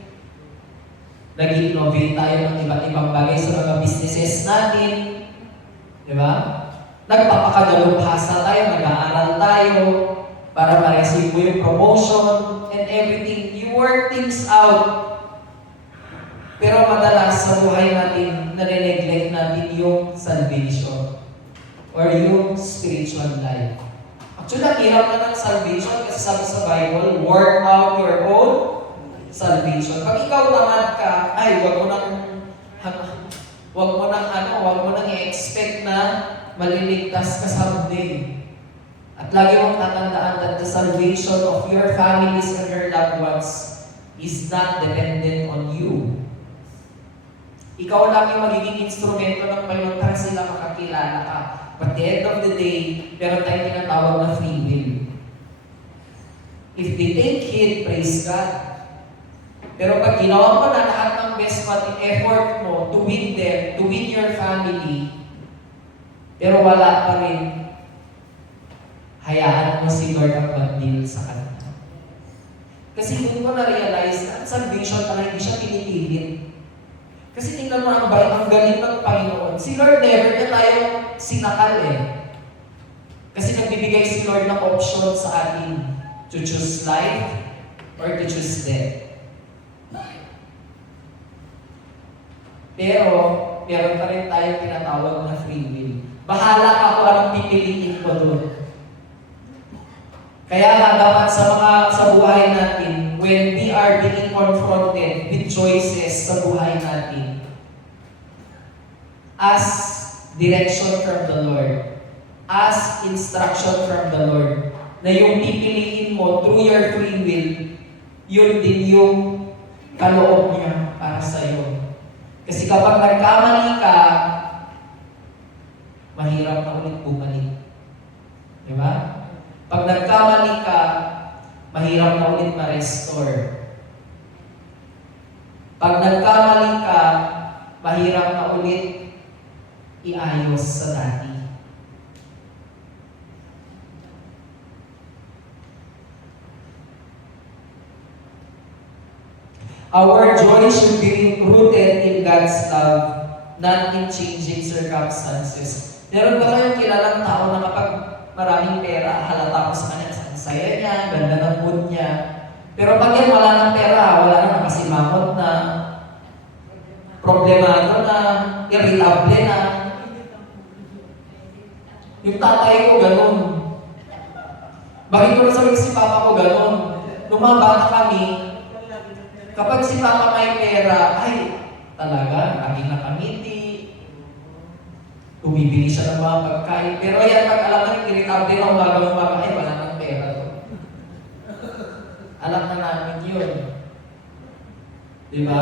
Nag-innovate tayo ng iba't ibang bagay sa mga businesses natin. Di ba? Nagpapakagalubhasa tayo, nag-aaral tayo, para ma-receive mo yung promotion and everything. You work things out. Pero madalas sa buhay natin, nare-neglect natin yung salvation or yung spiritual life. Actually, ang hirap na ng salvation kasi sabi sa Bible, work out your own salvation. Pag ikaw tamad ka, ay, wag mo nang i-expect na maliligtas ka someday. At lagi mong tatandaan that the salvation of your families and your loved ones is not dependent on you. Ikaw lang yung magiging instrumento ng Panginoon para sila makakilala ka. But at the end of the day, meron tayong tinatawag na free will. If they take heed, praise God. Pero pag ginawa mo na lahat ng best pati effort mo to win them, to win your family, pero wala pa rin, hayaan mo si Lord ang mag-deal sa kanila. Kasi kung ko na-realize na ang salvation pala hindi siya pinipilit. Kasi tingnan mo ang galing ng Panginoon. Si Lord never na tayo sinakal eh. Kasi nagbibigay si Lord ng option sa atin to choose life or to choose death. Pero, meron pa rin tayong tinatawag na free will. Bahala ka kung anong pipiliin ko doon. Kaya nga dapat sa buhay natin, when we are being confronted with choices sa buhay natin, ask direction from the Lord. Ask instruction from the Lord. Na yung pipiliin mo through your free will, yun din yung kaloob niya para sa'yo. Kasi kapag nagkamali ka, mahirap na ulit bumalik. Di ba? Pag nagkamali ka, mahirap na ulit ma-restore. Pag nagkamali ka, mahirap na ulit iayos sa dati. Our joy should be rooted in God's love, not in changing circumstances. Meron ba kayong kilalang tao na kapag maraming pera, halata ko sa kanya, ang saya niya, ganda ng mood niya. Pero pag yan wala ng pera, wala na, nakasimangot na, problemado na, irritable na. Yung tatay ko ganun. Bakit ko nasabi si papa ko ganun? Nung mga bata kami, kapag si papa may pera, ay, talaga, lagi nakamiti. Bumibili siya ng mga pagkain. Pero yan, pag alam na irritable na umaga, ay, wala nang pera to. Alam na namin yun. Diba?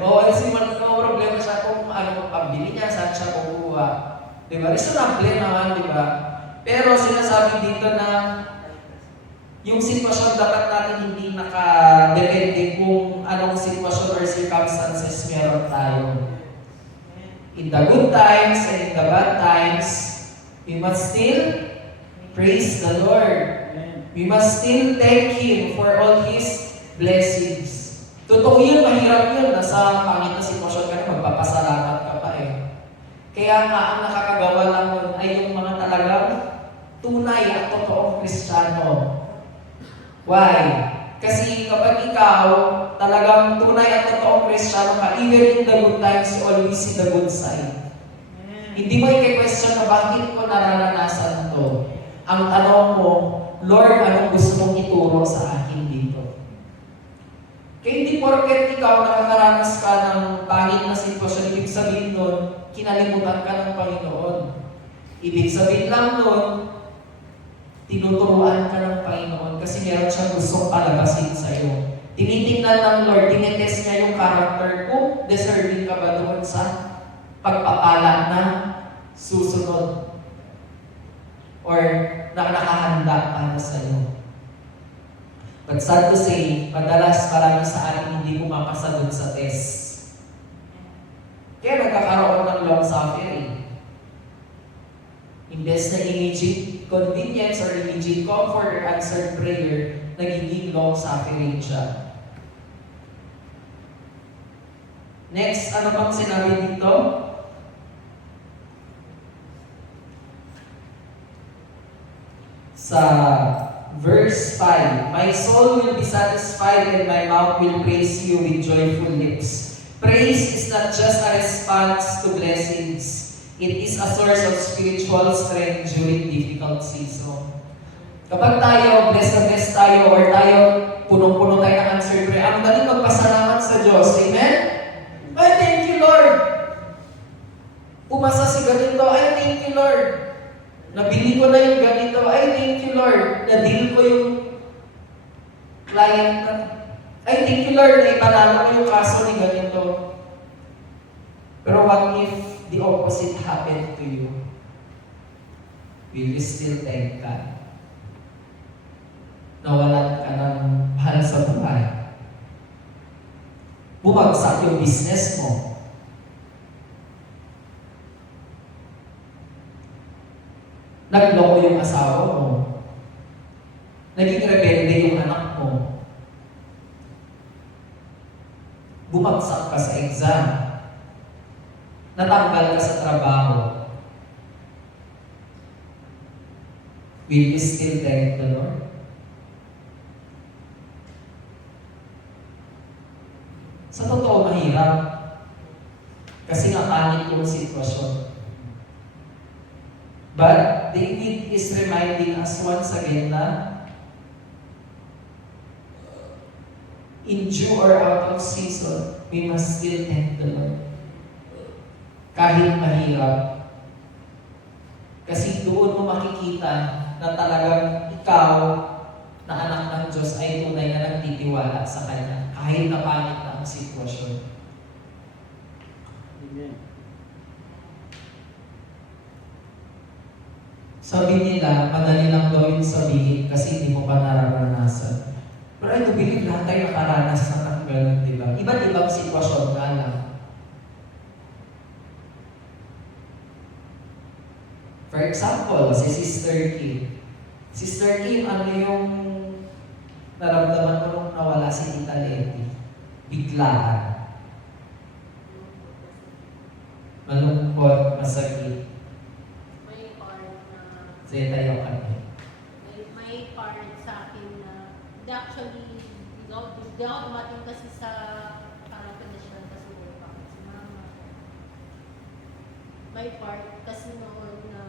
Oo, kasi man problema siya kung ano pambili niya, saan siya kukuha. Diba? Reasonable naman, diba? Pero sinasabi dito na yung sitwasyon dapat natin hindi nakadepende kung anong sitwasyon or circumstances meron tayo. In the good times and in the bad times, we must still praise the Lord. We must still thank Him for all His blessings. Totoo yun, mahirap yun. Nasa pangit na sitwasyon ka na, magpapasalamat ka pa eh. Kaya nga, ang nakakagawa lang nun ay yung mga talagang tunay at totoong Kristiyano. Why? Kasi kapag ikaw talagang tunay at totoong Kristiyano ka, even in the good times, you always see the good side. Hindi mo i-question na bakit ko nararanasan to. Ang tanong mo, Lord, anong gusto mong ituro sa akin dito? Kaya hindi porket ikaw nakakaranas ka ng pangit na sitwasyon, ibig sabihin nun, kinalimutan ka ng Panginoon. Ibig sabihin lang nun, tinuturuan ka ng Panginoon kasi meron siyang gustong palabasin sa'yo. Tinitingnan ng Lord, tinitest niya yung character kung deserving ka ba doon sa pagpapala na susunod or na nakahanda para sa'yo. But sad to say, madalas marami sa atin hindi pumapasa doon sa test. Kaya nagkakaroon ng long suffering. Imbes na immediate convenience or immediate comfort or answered prayer, nagiging long suffering siya. Next, ano bang sinabi dito? Sa verse 5, my soul will be satisfied and my mouth will praise you with joyful lips. Praise is not just a response to blessings. It is a source of spiritual strength during difficult season. Kapag tayo, blessed na blessed tayo, or tayo, punong-puno tayo ng answered prayer, ang daling magpasalamat sa Diyos. Amen? Ay, thank you, Lord! Pumasa si ganito, ay, thank you, Lord! Nabili ko na yung ganito, ay, thank you, Lord! Na-deal ko yung client na, ay, thank you, Lord, na ipanalo ko yung kaso ni ganito. Pero what if the opposite happened to you? Will you still thank God? Nawalan ka ng mahal sa buhay. Bumagsak yung business mo. Nagloko yung asawa mo. Naging rebelde yung anak mo. Bumagsak ka sa exam. Natanggal ka sa trabaho. Will you still thank the Lord? Sa totoo, mahirap. Kasi nga pangit yung sitwasyon. But David is reminding us once again na in due or out of season, we must still thank the Lord. Kahit mahirap. Kasi doon mo makikita na talagang ikaw na anak ng Diyos ay tunay na nagtitiwala sa Kanya. Kahit na pangit na ang sitwasyon. Amen. Sabi nila, madali lang daw yung sabihin kasi hindi mo pa nararanasan. Pero I do believe lahat tayo nakaranas ng ganun, di ba? Iba't ibang sitwasyon nga lang. For example, si Sister Kim. Sister Kim, ano yung naramdaman mo nung nawala si Tita Letty? Biglaan. Malungkot, masakit. May part na Sige, tayo kami. may part sa akin na actually hindi ako dumating kasi sa parang condition kasi wala pa ako si mama. May part kasi noon na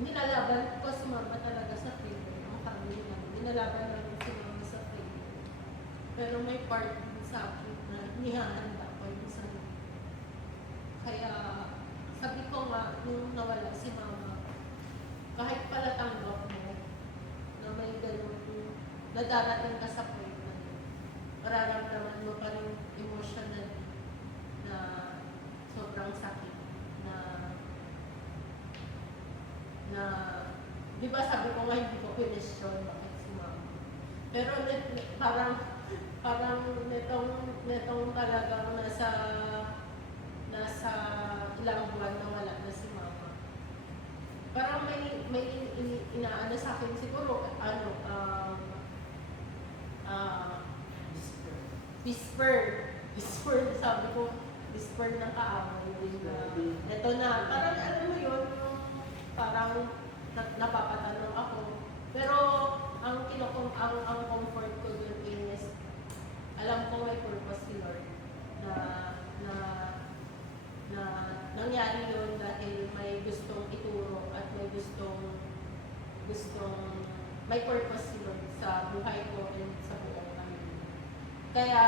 nilalaban ko si mama talaga sa freedom. Ang family namin, nilalaban namin si mama sa freedom. Pero may part din sa akin na nihahanda ko yung sarili. Kaya sabi ko nga, nung nawala si mama, kahit pala tanggap mo na may ganun, na darating ka sa point na yun, mararamdaman mo pa rin emotional na sobrang sakit na di ba sabi ko nga hindi ko question bakit si mama. Pero parang netong talagang nasa ilang buwan na wala na si mama. Parang may inaano sa akin siguro whisper sabi ko whisper ng kaaway din na ito na parang alam mo yun yung parang napapatanong ako pero ang comfort ko dun is alam ko may purpose si Lord na nangyari yun dahil may gustong ituro at may gustong may purpose si Lord sa buhay ko and sa buong pamilya. Kaya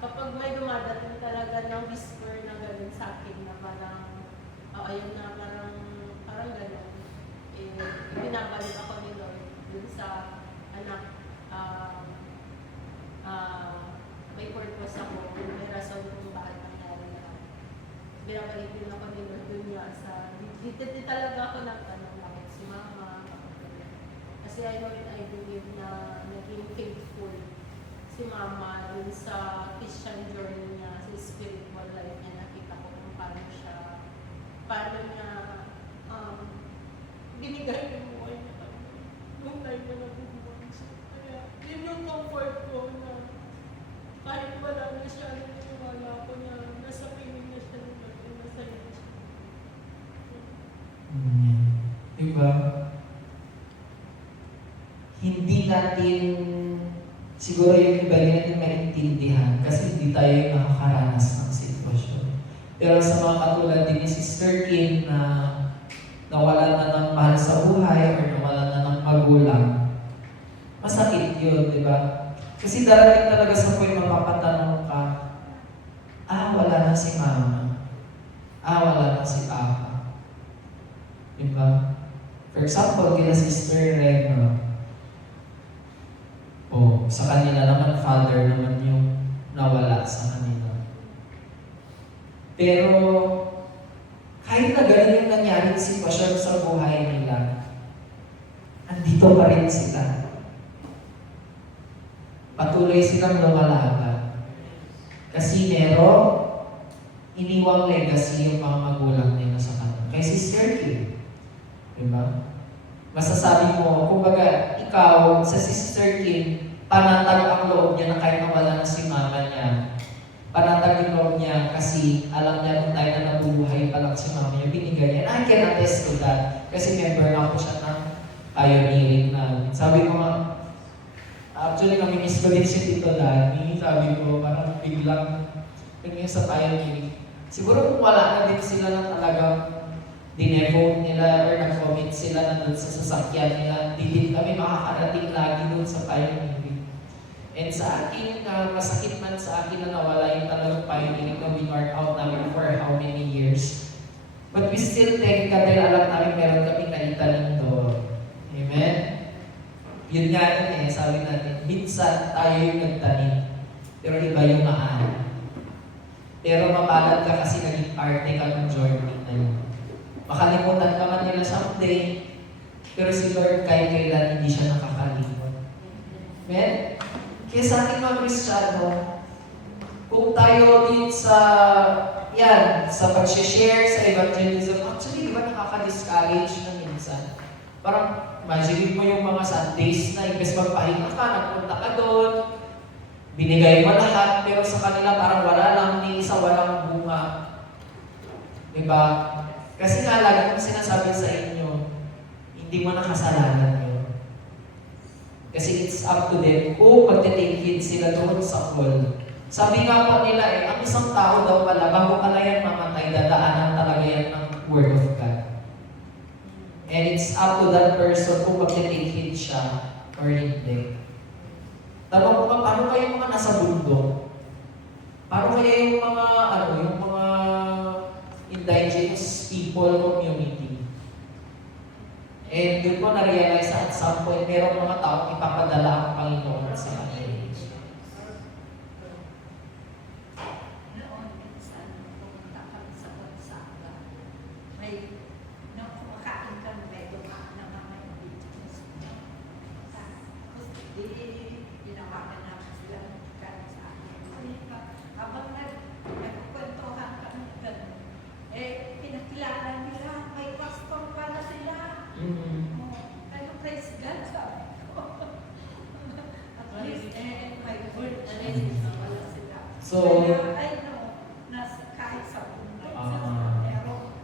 kapag may dumadating talaga ng whisper na gano'n sa akin na parang ayun na parang gano'n binabalik ako ni Lord dun sa anak may purpose ako, may rason kung bakit nangyari na. Binabalik din ako ni Lord dun niya sa dito talaga ako nagtanong bakit si mama, kasi I know and I believe na naging faithful si mama dun sa Christian journey niya, sa spiritual life niya. Nakita ko kung paano niya binigay yung buhay niya nung time na nabubuhay siya. Kaya yun yung comfort ko na kahit wala na siya, naniwala ko na nasa piling na siya nung masaya na siya. Diba? Hindi natin, siguro yung iba rin natin maintindihan kasi hindi tayo yung nakakaranas ng sitwasyon. Pero sa mga katulad din ni Sister Kim na nawalan na ng mahal sa buhay or nawalan na ng magulang, masakit yun, di ba? Kasi darating talaga sa point mapapatanong ka, wala na si mama. Wala na si papa. Di ba? For example, kila Sister Rena, sa kanila naman, father naman yung nawala sa kanila. Pero kahit na ganun yung nangyaring sitwasyon sa buhay nila, andito pa rin sila. Patuloy silang lumalaban. Kasi iniwang legacy yung mga magulang nila sa kanila. Kay Sister Kim. Diba? Masasabi mo, kumbaga, ikaw, sa Sister Kim, panatag ang loob niya na kahit nawala na si mama niya. Panatag yung loob niya kasi alam niya nung time na nabubuhay pa lang si mama niya, binigay niya. And I can attest to that. Kasi member na ako siya ng pioneering na. Sabi ko nga, actually, namimiss ko din si Tito Danny. Sabi ko, parang biglang yun sa pioneering. Siguro kung wala na din sila na talagang dinevote nila or nag-comment sila na doon sa sasakyan nila, hindi din kami makakarating lagi doon sa pioneering. And sa akin, masakit man sa akin na nawala yung talagang pioneering na winard out namin for how many years. But we still thank God dahil alam namin meron kami naitanim doon. Amen? Yun nga yun sabi natin, minsan tayo yung nagtanim, pero iba yung mahan. Pero mapalad ka kasi naging parte ka ng journey na yun. Makalimutan ka man nila someday, pero si Lord kahit kailan hindi siya nakakalimot. Amen? Kaya sa ating mga Kristiyano, kung tayo din sa pag-share sa evangelism, actually, di ba nakaka-discourage na minsan? Parang, imagine mo yung mga Sundays na imbes magpahinga ka, nagpunta ka doon, binigay mo lahat, pero sa kanila parang wala lang, ni isa walang bunga. Diba? Kasi nga, lagi kong sinasabi sa inyo, hindi mo nakasalanan yun. Kasi it's up to them kung magte-take heed sila doon sa call. Sabi nga po nila ang isang tao daw pala, bago ka na yan mamatay, dadaanan talaga yan ng Word of God. And it's up to that person kung magte-take heed siya or hindi. Tanong ko nga, paano kayo mga nasa bundok? Paano kaya yung mga, yung mga indigenous people community? And doon ko na-realize at some point, merong mga taong ipapadala ang Panginoon sa atin. Noon, minsan, pumunta kami sa Gonzaga. Nung kumakain kami, may dumaan na mga indigenous. Tapos, ginawagan namin sila ng pagkain sa akin. Habang nagkukwentuhan kami ganun, pinakilala nila, may pastor pala sila. Pero praise God, sabi ko. At least, may word na rin wala sila. So, Kaya, I know, kahit sa bundok, pero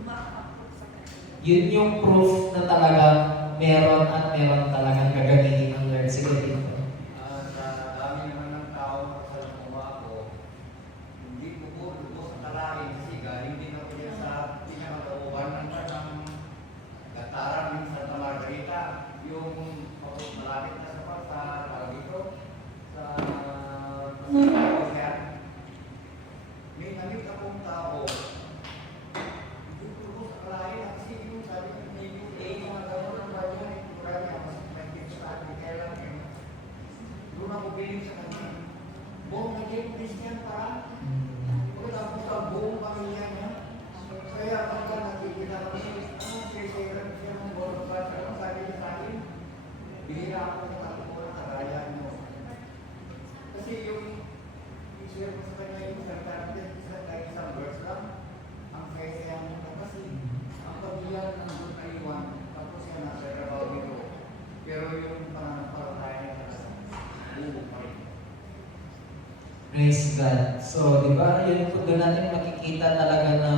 umaakot sa kanila. yun yung proof na talagang meron at meron talagang gagamitin ng Lord. Sige dito. Sa dami naman ng tao sa nakuha ko, hindi ko po lubos ang kalahin kasi galing din ako yan sa pinakatauhan ng Gataran din sa Santa Margarita. Yung malapit na sa tawag dito, sa Ocean. May namit akong tao, hindi ko lubos ang kalahin kasi yung sabi ko, may UA, mga gano'n ang bagay, marami ako may tips sa akin, kaya lang yun. Doon ako piling sa kanya. Buong naging Christian para pagkatapos sa buong pamilya niya. Kaya pagka nakikita kami, sisiran siya ng buong bata, sabi niya sa akin, bihira ako ng ako ng kagaya mo. Kasi yung i-share ko sa kanya yung isang verse lang, ang kaya mo kasi ang pamilya ng doon na iwan, tapos siya nasa trabaho nito. Pero yung pananampalataya niya buong pa rin. Praise God. So, di ba, yun po doon natin makikita talaga na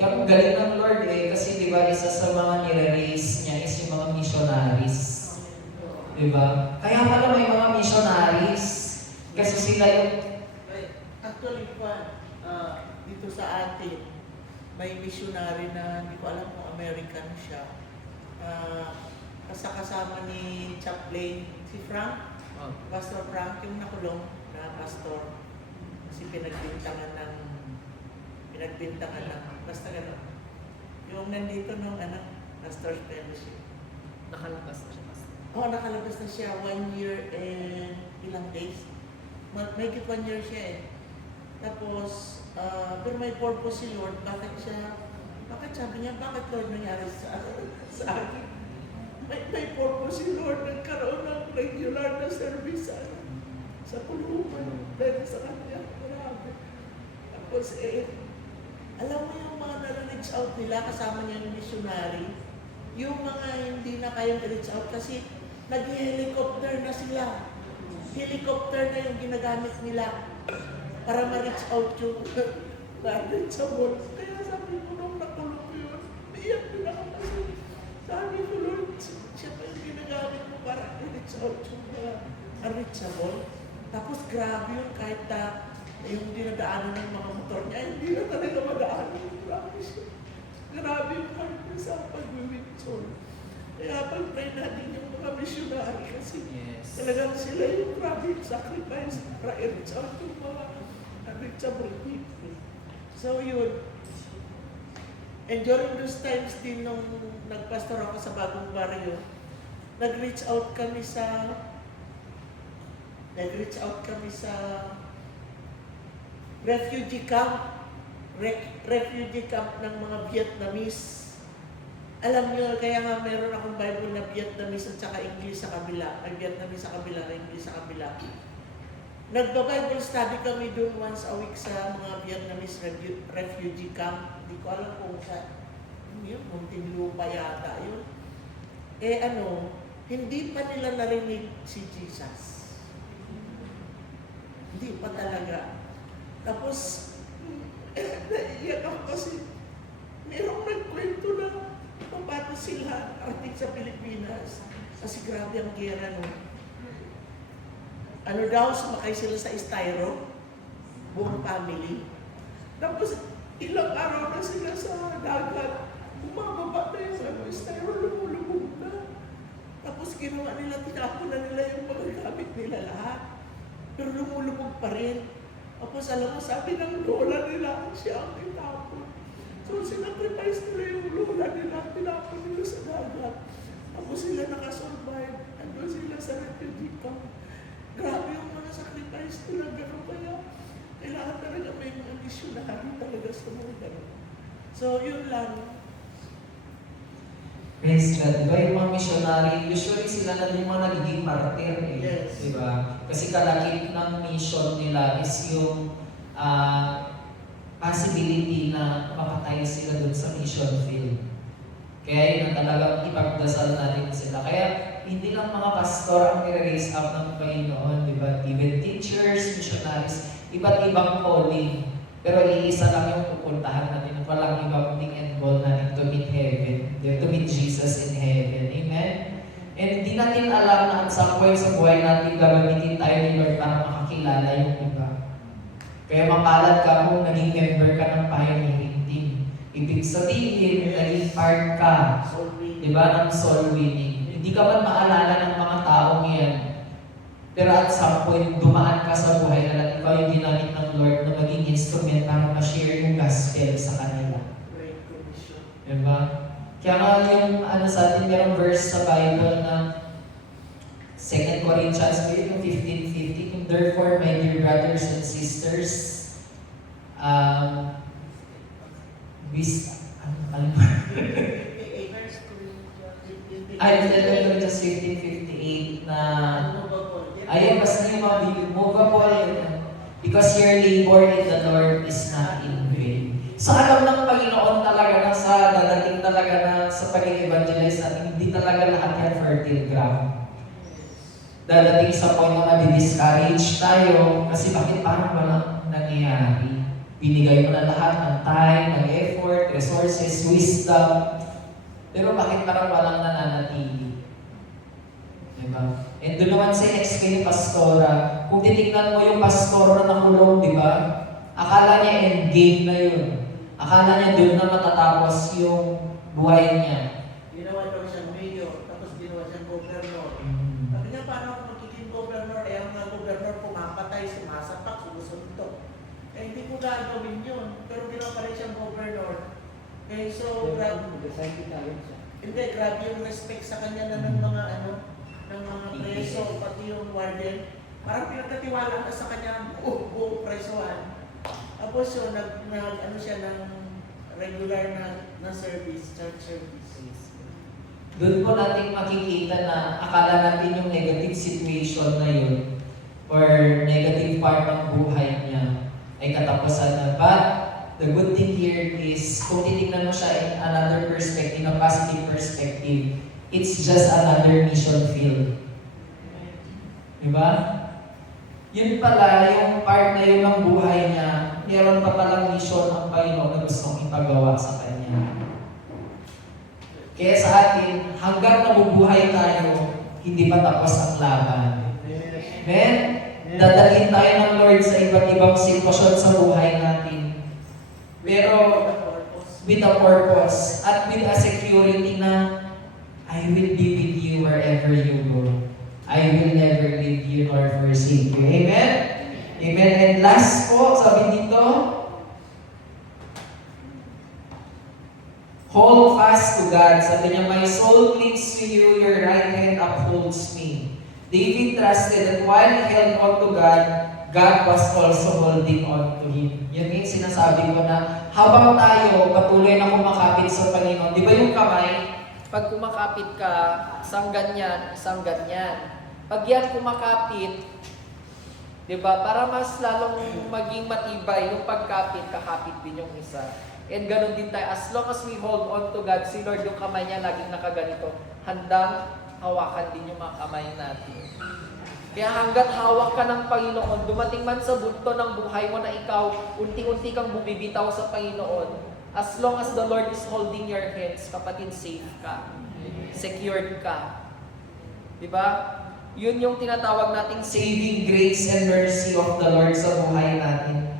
kaya kung galing ng Lord kasi di ba, isa sa mga nire-raise niya is yung mga missionaries. Di ba? Kaya pala may mga missionaries kasi sila yung Actually, dito sa atin, may missionary na hindi ko alam kung American siya. Kasama ni Chaplain, si Frank, Pastor Frank, yung nakulong na pastor. Kasi pinagbintangan ng, basta gano'n. Yung nandito nung Pastor's Fellowship. nakalabas na siya. Oo, nakalabas na siya 1 year and ilang days. May 1 year siya eh. Tapos, pero may purpose si Lord. Bakit sabi niya, bakit Lord nangyari sa akin? May purpose si Lord, nagkaroon ng regular na service sa pulungan dahil sa kanya. Grabe. Tapos alam mo yung mga na-reach out nila, kasama niya yung missionary, yung mga hindi na kayang reach out kasi nag-helicopter na sila. Helicopter na yung ginagamit nila para ma-reach out yung na-reachable. Kaya sabi ko nung nakulong ko yun, iyak din ako kasi sabi ko, Lord, siya pa yung ginagamit mo para i-reach out yung unreachable. Tapos grabe yun kahit yung dinadaanan ng mga motor niya, hindi na talaga madaanan. Grabe siya. Grabe yung heart niya sa pag-win-soul. Kaya pag-pray natin yung mga missionary kasi talagang sila yung grabe yung sacrifice para i-reach out yung mga unreachable people. So yun. And during those times din nung nagpastor ako sa bagong baryo, nag-reach out kami sa refugee camp ng mga Vietnamese. Alam niyo, kaya nga meron akong Bible na Vietnamese at saka English sa kabila. Ay, Vietnamese sa kabila, English sa kabila. Nagba-Bible study kami doon once a week sa mga Vietnamese refugee camp. Hindi ko alam kung yun, Muntinlupa yata yun. Hindi pa nila narinig si Jesus. Hindi pa talaga. Tapos, naiyak ako kasi merong nagkwento na papato sila artig sa Pilipinas. Kasi grabe ang gera no. Sumakay sila sa styro, buong family. Tapos, ilang araw na sila sa dagat. Bumababa na yung styro, lumulubog na. Tapos ginawa nila, tinapon na nila yung mga gamit nila lahat. Pero lumulubog pa rin. Tapos alam mo, sabi ng lola nila, siya ang tinapon. So sinacrifice nila yung lola nila, tinapon nila sa dagat. Tapos sila nakasurvive. Andun sila sa refugee camp. Grabe yung mga sacrifice nila, gano'n kaya. Kailangan talaga may mga missionary talaga sa mga gano'n. So yun lang. Praise God. Diba yung mga missionary, usually sila na yung mga nagiging martyr eh. Yes. Diba? Kasi kalakip ng mission nila is yung possibility na mapatay sila dun sa mission field. Kaya yun ang talagang ipagdasal natin sila. Kaya hindi lang mga pastor ang i-raise up ng Panginoon, diba? Even teachers, missionaries, iba't ibang calling. Pero iisa lang yung pupuntahan natin. Walang ibang big and goal natin to meet heaven. To meet Jesus in heaven. Amen? And hindi natin alam na at some point sa buhay natin gagamitin tayo ni Lord para makakilala yung iba. Kaya mapalad ka kung naging member ka ng pioneering team. Ibig sabihin, naging part ka, diba, ng soul winning. Hindi ka man maalala ng mga taong yan. Pero at some point, dumaan ka sa buhay na ikaw yung ginamit ng Lord na maging instrument para ma-share yung gospel sa kanila. Great Commission. Diba? Kaya nga yung sa atin, merong verse sa Bible na 2 Corinthians, yung 15:15, therefore, my dear brothers and sisters, Ay, 2 Corinthians 15:58 na ayun, basta yung mga movable, because your labor in the Lord is not in vain. So alam ng Panginoon talaga na sa dadating talaga na sa pag-evangelize natin, hindi talaga lahat yan fertile ground. Dadating sa point na madi-discourage tayo kasi bakit parang walang nangyayari. Binigay mo na lahat ng time, ng effort, resources, wisdom, pero bakit parang walang nananatili? Diba? And doon naman sa next kay Pastora, kung titignan mo yung pastor na nakulong, di ba? Akala niya endgame na yun. Akala niya doon na matatapos yung buhay niya. Ginawa daw siyang mayor, tapos ginawa siyang governor. Sabi niya, paano ako magiging governor? Eh, ang mga governor pumapatay, sumasapak, sumusuntok. Eh, hindi ko gagawin yun. Pero ginawa pa rin siyang governor. Eh, so, grabe. Hindi, grabe yung respect sa kanya na ng mga ng mga preso, pati yung warden. Parang pinagkatiwalaan ka sa kanya buong presohan. Tapos yun, ano siya ng regular na service, church services. Doon po natin makikita na akala natin yung negative situation na yun or negative part ng buhay niya ay katapusan na. But the good thing here is kung titignan mo siya in another perspective, a positive perspective, it's just another mission field. Diba? Yun pala, yung part na yun ng buhay niya, meron pa palang mission ang Panginoon na gustong ipagawa sa kanya. Kaya sa atin, hanggang nabubuhay tayo, hindi pa tapos ang laban. Amen? Dadalhin tayo ng Lord sa iba't ibang sitwasyon sa buhay natin. Pero with a purpose at with a security na I will be with you wherever you go. I will never leave you nor forsake you. Amen? Amen. And last po, sabi dito, hold fast to God. Sabi niya, my soul clings to you, your right hand upholds me. David trusted that while he held on to God, God was also holding on to him. Yan yung sinasabi ko na habang tayo patuloy na kumakapit sa Panginoon, di ba yung kamay? Pag kumakapit ka, isang ganyan, isang ganyan. Pag yan kumakapit, di ba, para mas lalong maging matibay yung pagkapit, kakapit din yung isa. And ganun din tayo. As long as we hold on to God, si Lord yung kamay niya laging nakaganito, handang hawakan din yung mga kamay natin. Kaya hanggat hawak ka ng Panginoon, dumating man sa bunto ng buhay mo na ikaw, unti-unti kang bumibitaw sa Panginoon, as long as the Lord is holding your hands, kapatid, safe ka. Secured ka. Diba? Yun yung tinatawag nating saving grace and mercy of the Lord sa buhay natin.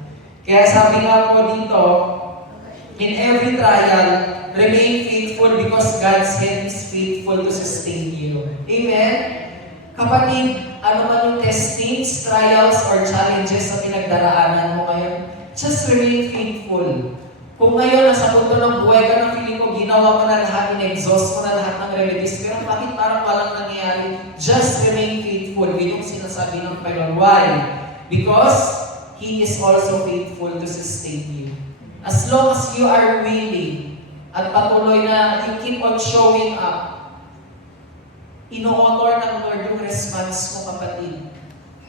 Kaya sabi nga po dito, in every trial, remain faithful because God's hand is faithful to sustain you. Amen? Kapatid, ano man yung testings, trials, or challenges na pinagdaraanan mo ngayon, just remain faithful. Kung ngayon, nasa punto ng buhay ka na feeling mo, ginawa mo na lahat, in-exhaust mo na lahat ng remedies, pero bakit parang walang nangyayari? Just remain faithful. Yun yung sinasabi ng Panginoon. Why? Because He is also faithful to sustain you. As long as you are willing at patuloy na you keep on showing up, ino-honor ng Lord yung response mo, kapatid.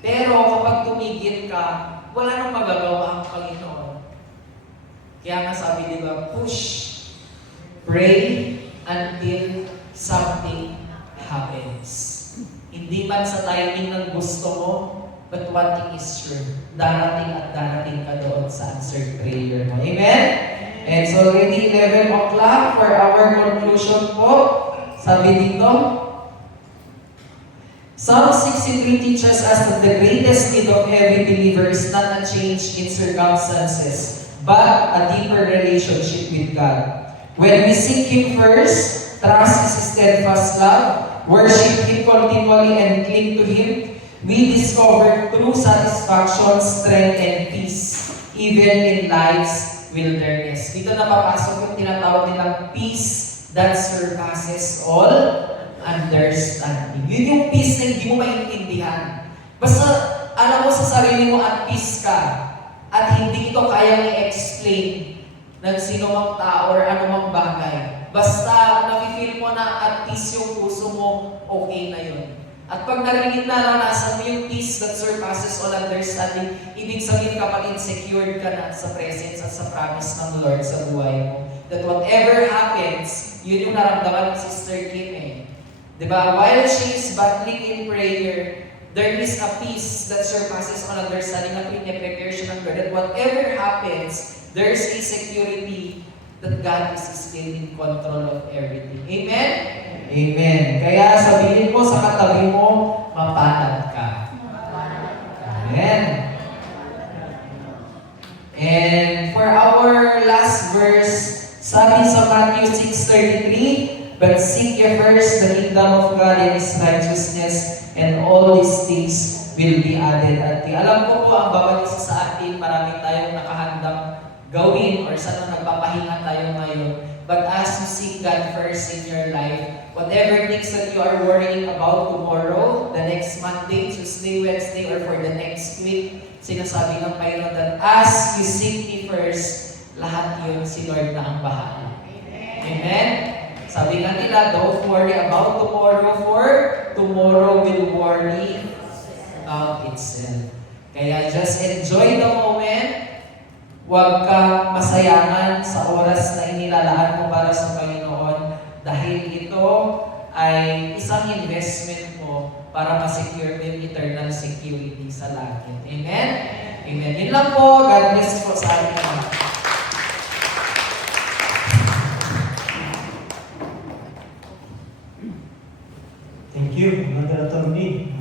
Pero kapag tumigil ka, wala nang magagawa ang Panginoon. Kaya nga sabi, di ba, push, pray until something happens. Hindi man sa timing ng gusto mo, but one thing is sure, darating at darating ka doon sa answered prayer mo. Amen? And so already 11 o'clock for our conclusion po. Sabi dito, Psalm 63 teaches us that the greatest need of every believer is not a change in circumstances, but a deeper relationship with God. When we seek Him first, trust His steadfast love, worship Him continually, and cling to Him, we discover true satisfaction, strength, and peace, even in life's wilderness. Dito na papasok yung tinatawag nilang peace that surpasses all understanding. Yun yung peace na hindi mo maintindihan. Basta alam mo sa sarili mo at peace ka at hindi ito kayang i-explain ng sino mang tao or anumang bagay. Basta nafe-feel mo na at peace yung puso mo, okay na yun. At pag naranasan mo yung peace that surpasses all understanding, ibig sabihin kapatid, secured ka na sa presence at sa promise ng Lord sa buhay mo. That whatever happens, yun yung naramdaman ni Sister Kim eh. Diba? While she is battling in prayer, there is a peace that surpasses all understanding na pine-prepare siya ng God. That whatever happens, there is a security that God is still in control of everything. Amen? Amen. Kaya sabihin mo sa katabi mo, mapalad ka. Amen. And for our last verse, sabi sa Matthew 6:33, but seek ye first the kingdom of God and His righteousness, and all these things will be added unto you. Alam ko po, ang bawat isa sa atin, marami tayong nakahandang gawin or sana nagpapahinga tayo ngayon. But as you seek God first in your life, whatever things that you are worrying about tomorrow, the next Monday, Tuesday, Wednesday, or for the next week, sinasabi ng Panginoon that as you seek me first, lahat yun si Lord na ang bahala. Amen? Sabi nga nila, don't worry about tomorrow, for tomorrow will worry about itself. Kaya just enjoy the moment. Huwag kang masayangan sa oras na inilalaan mo para sa Panginoon dahil ito ay isang investment mo para ma-secure din eternal security sa langit. Amen? Amen. Yun lang po. God bless po sa ating mga.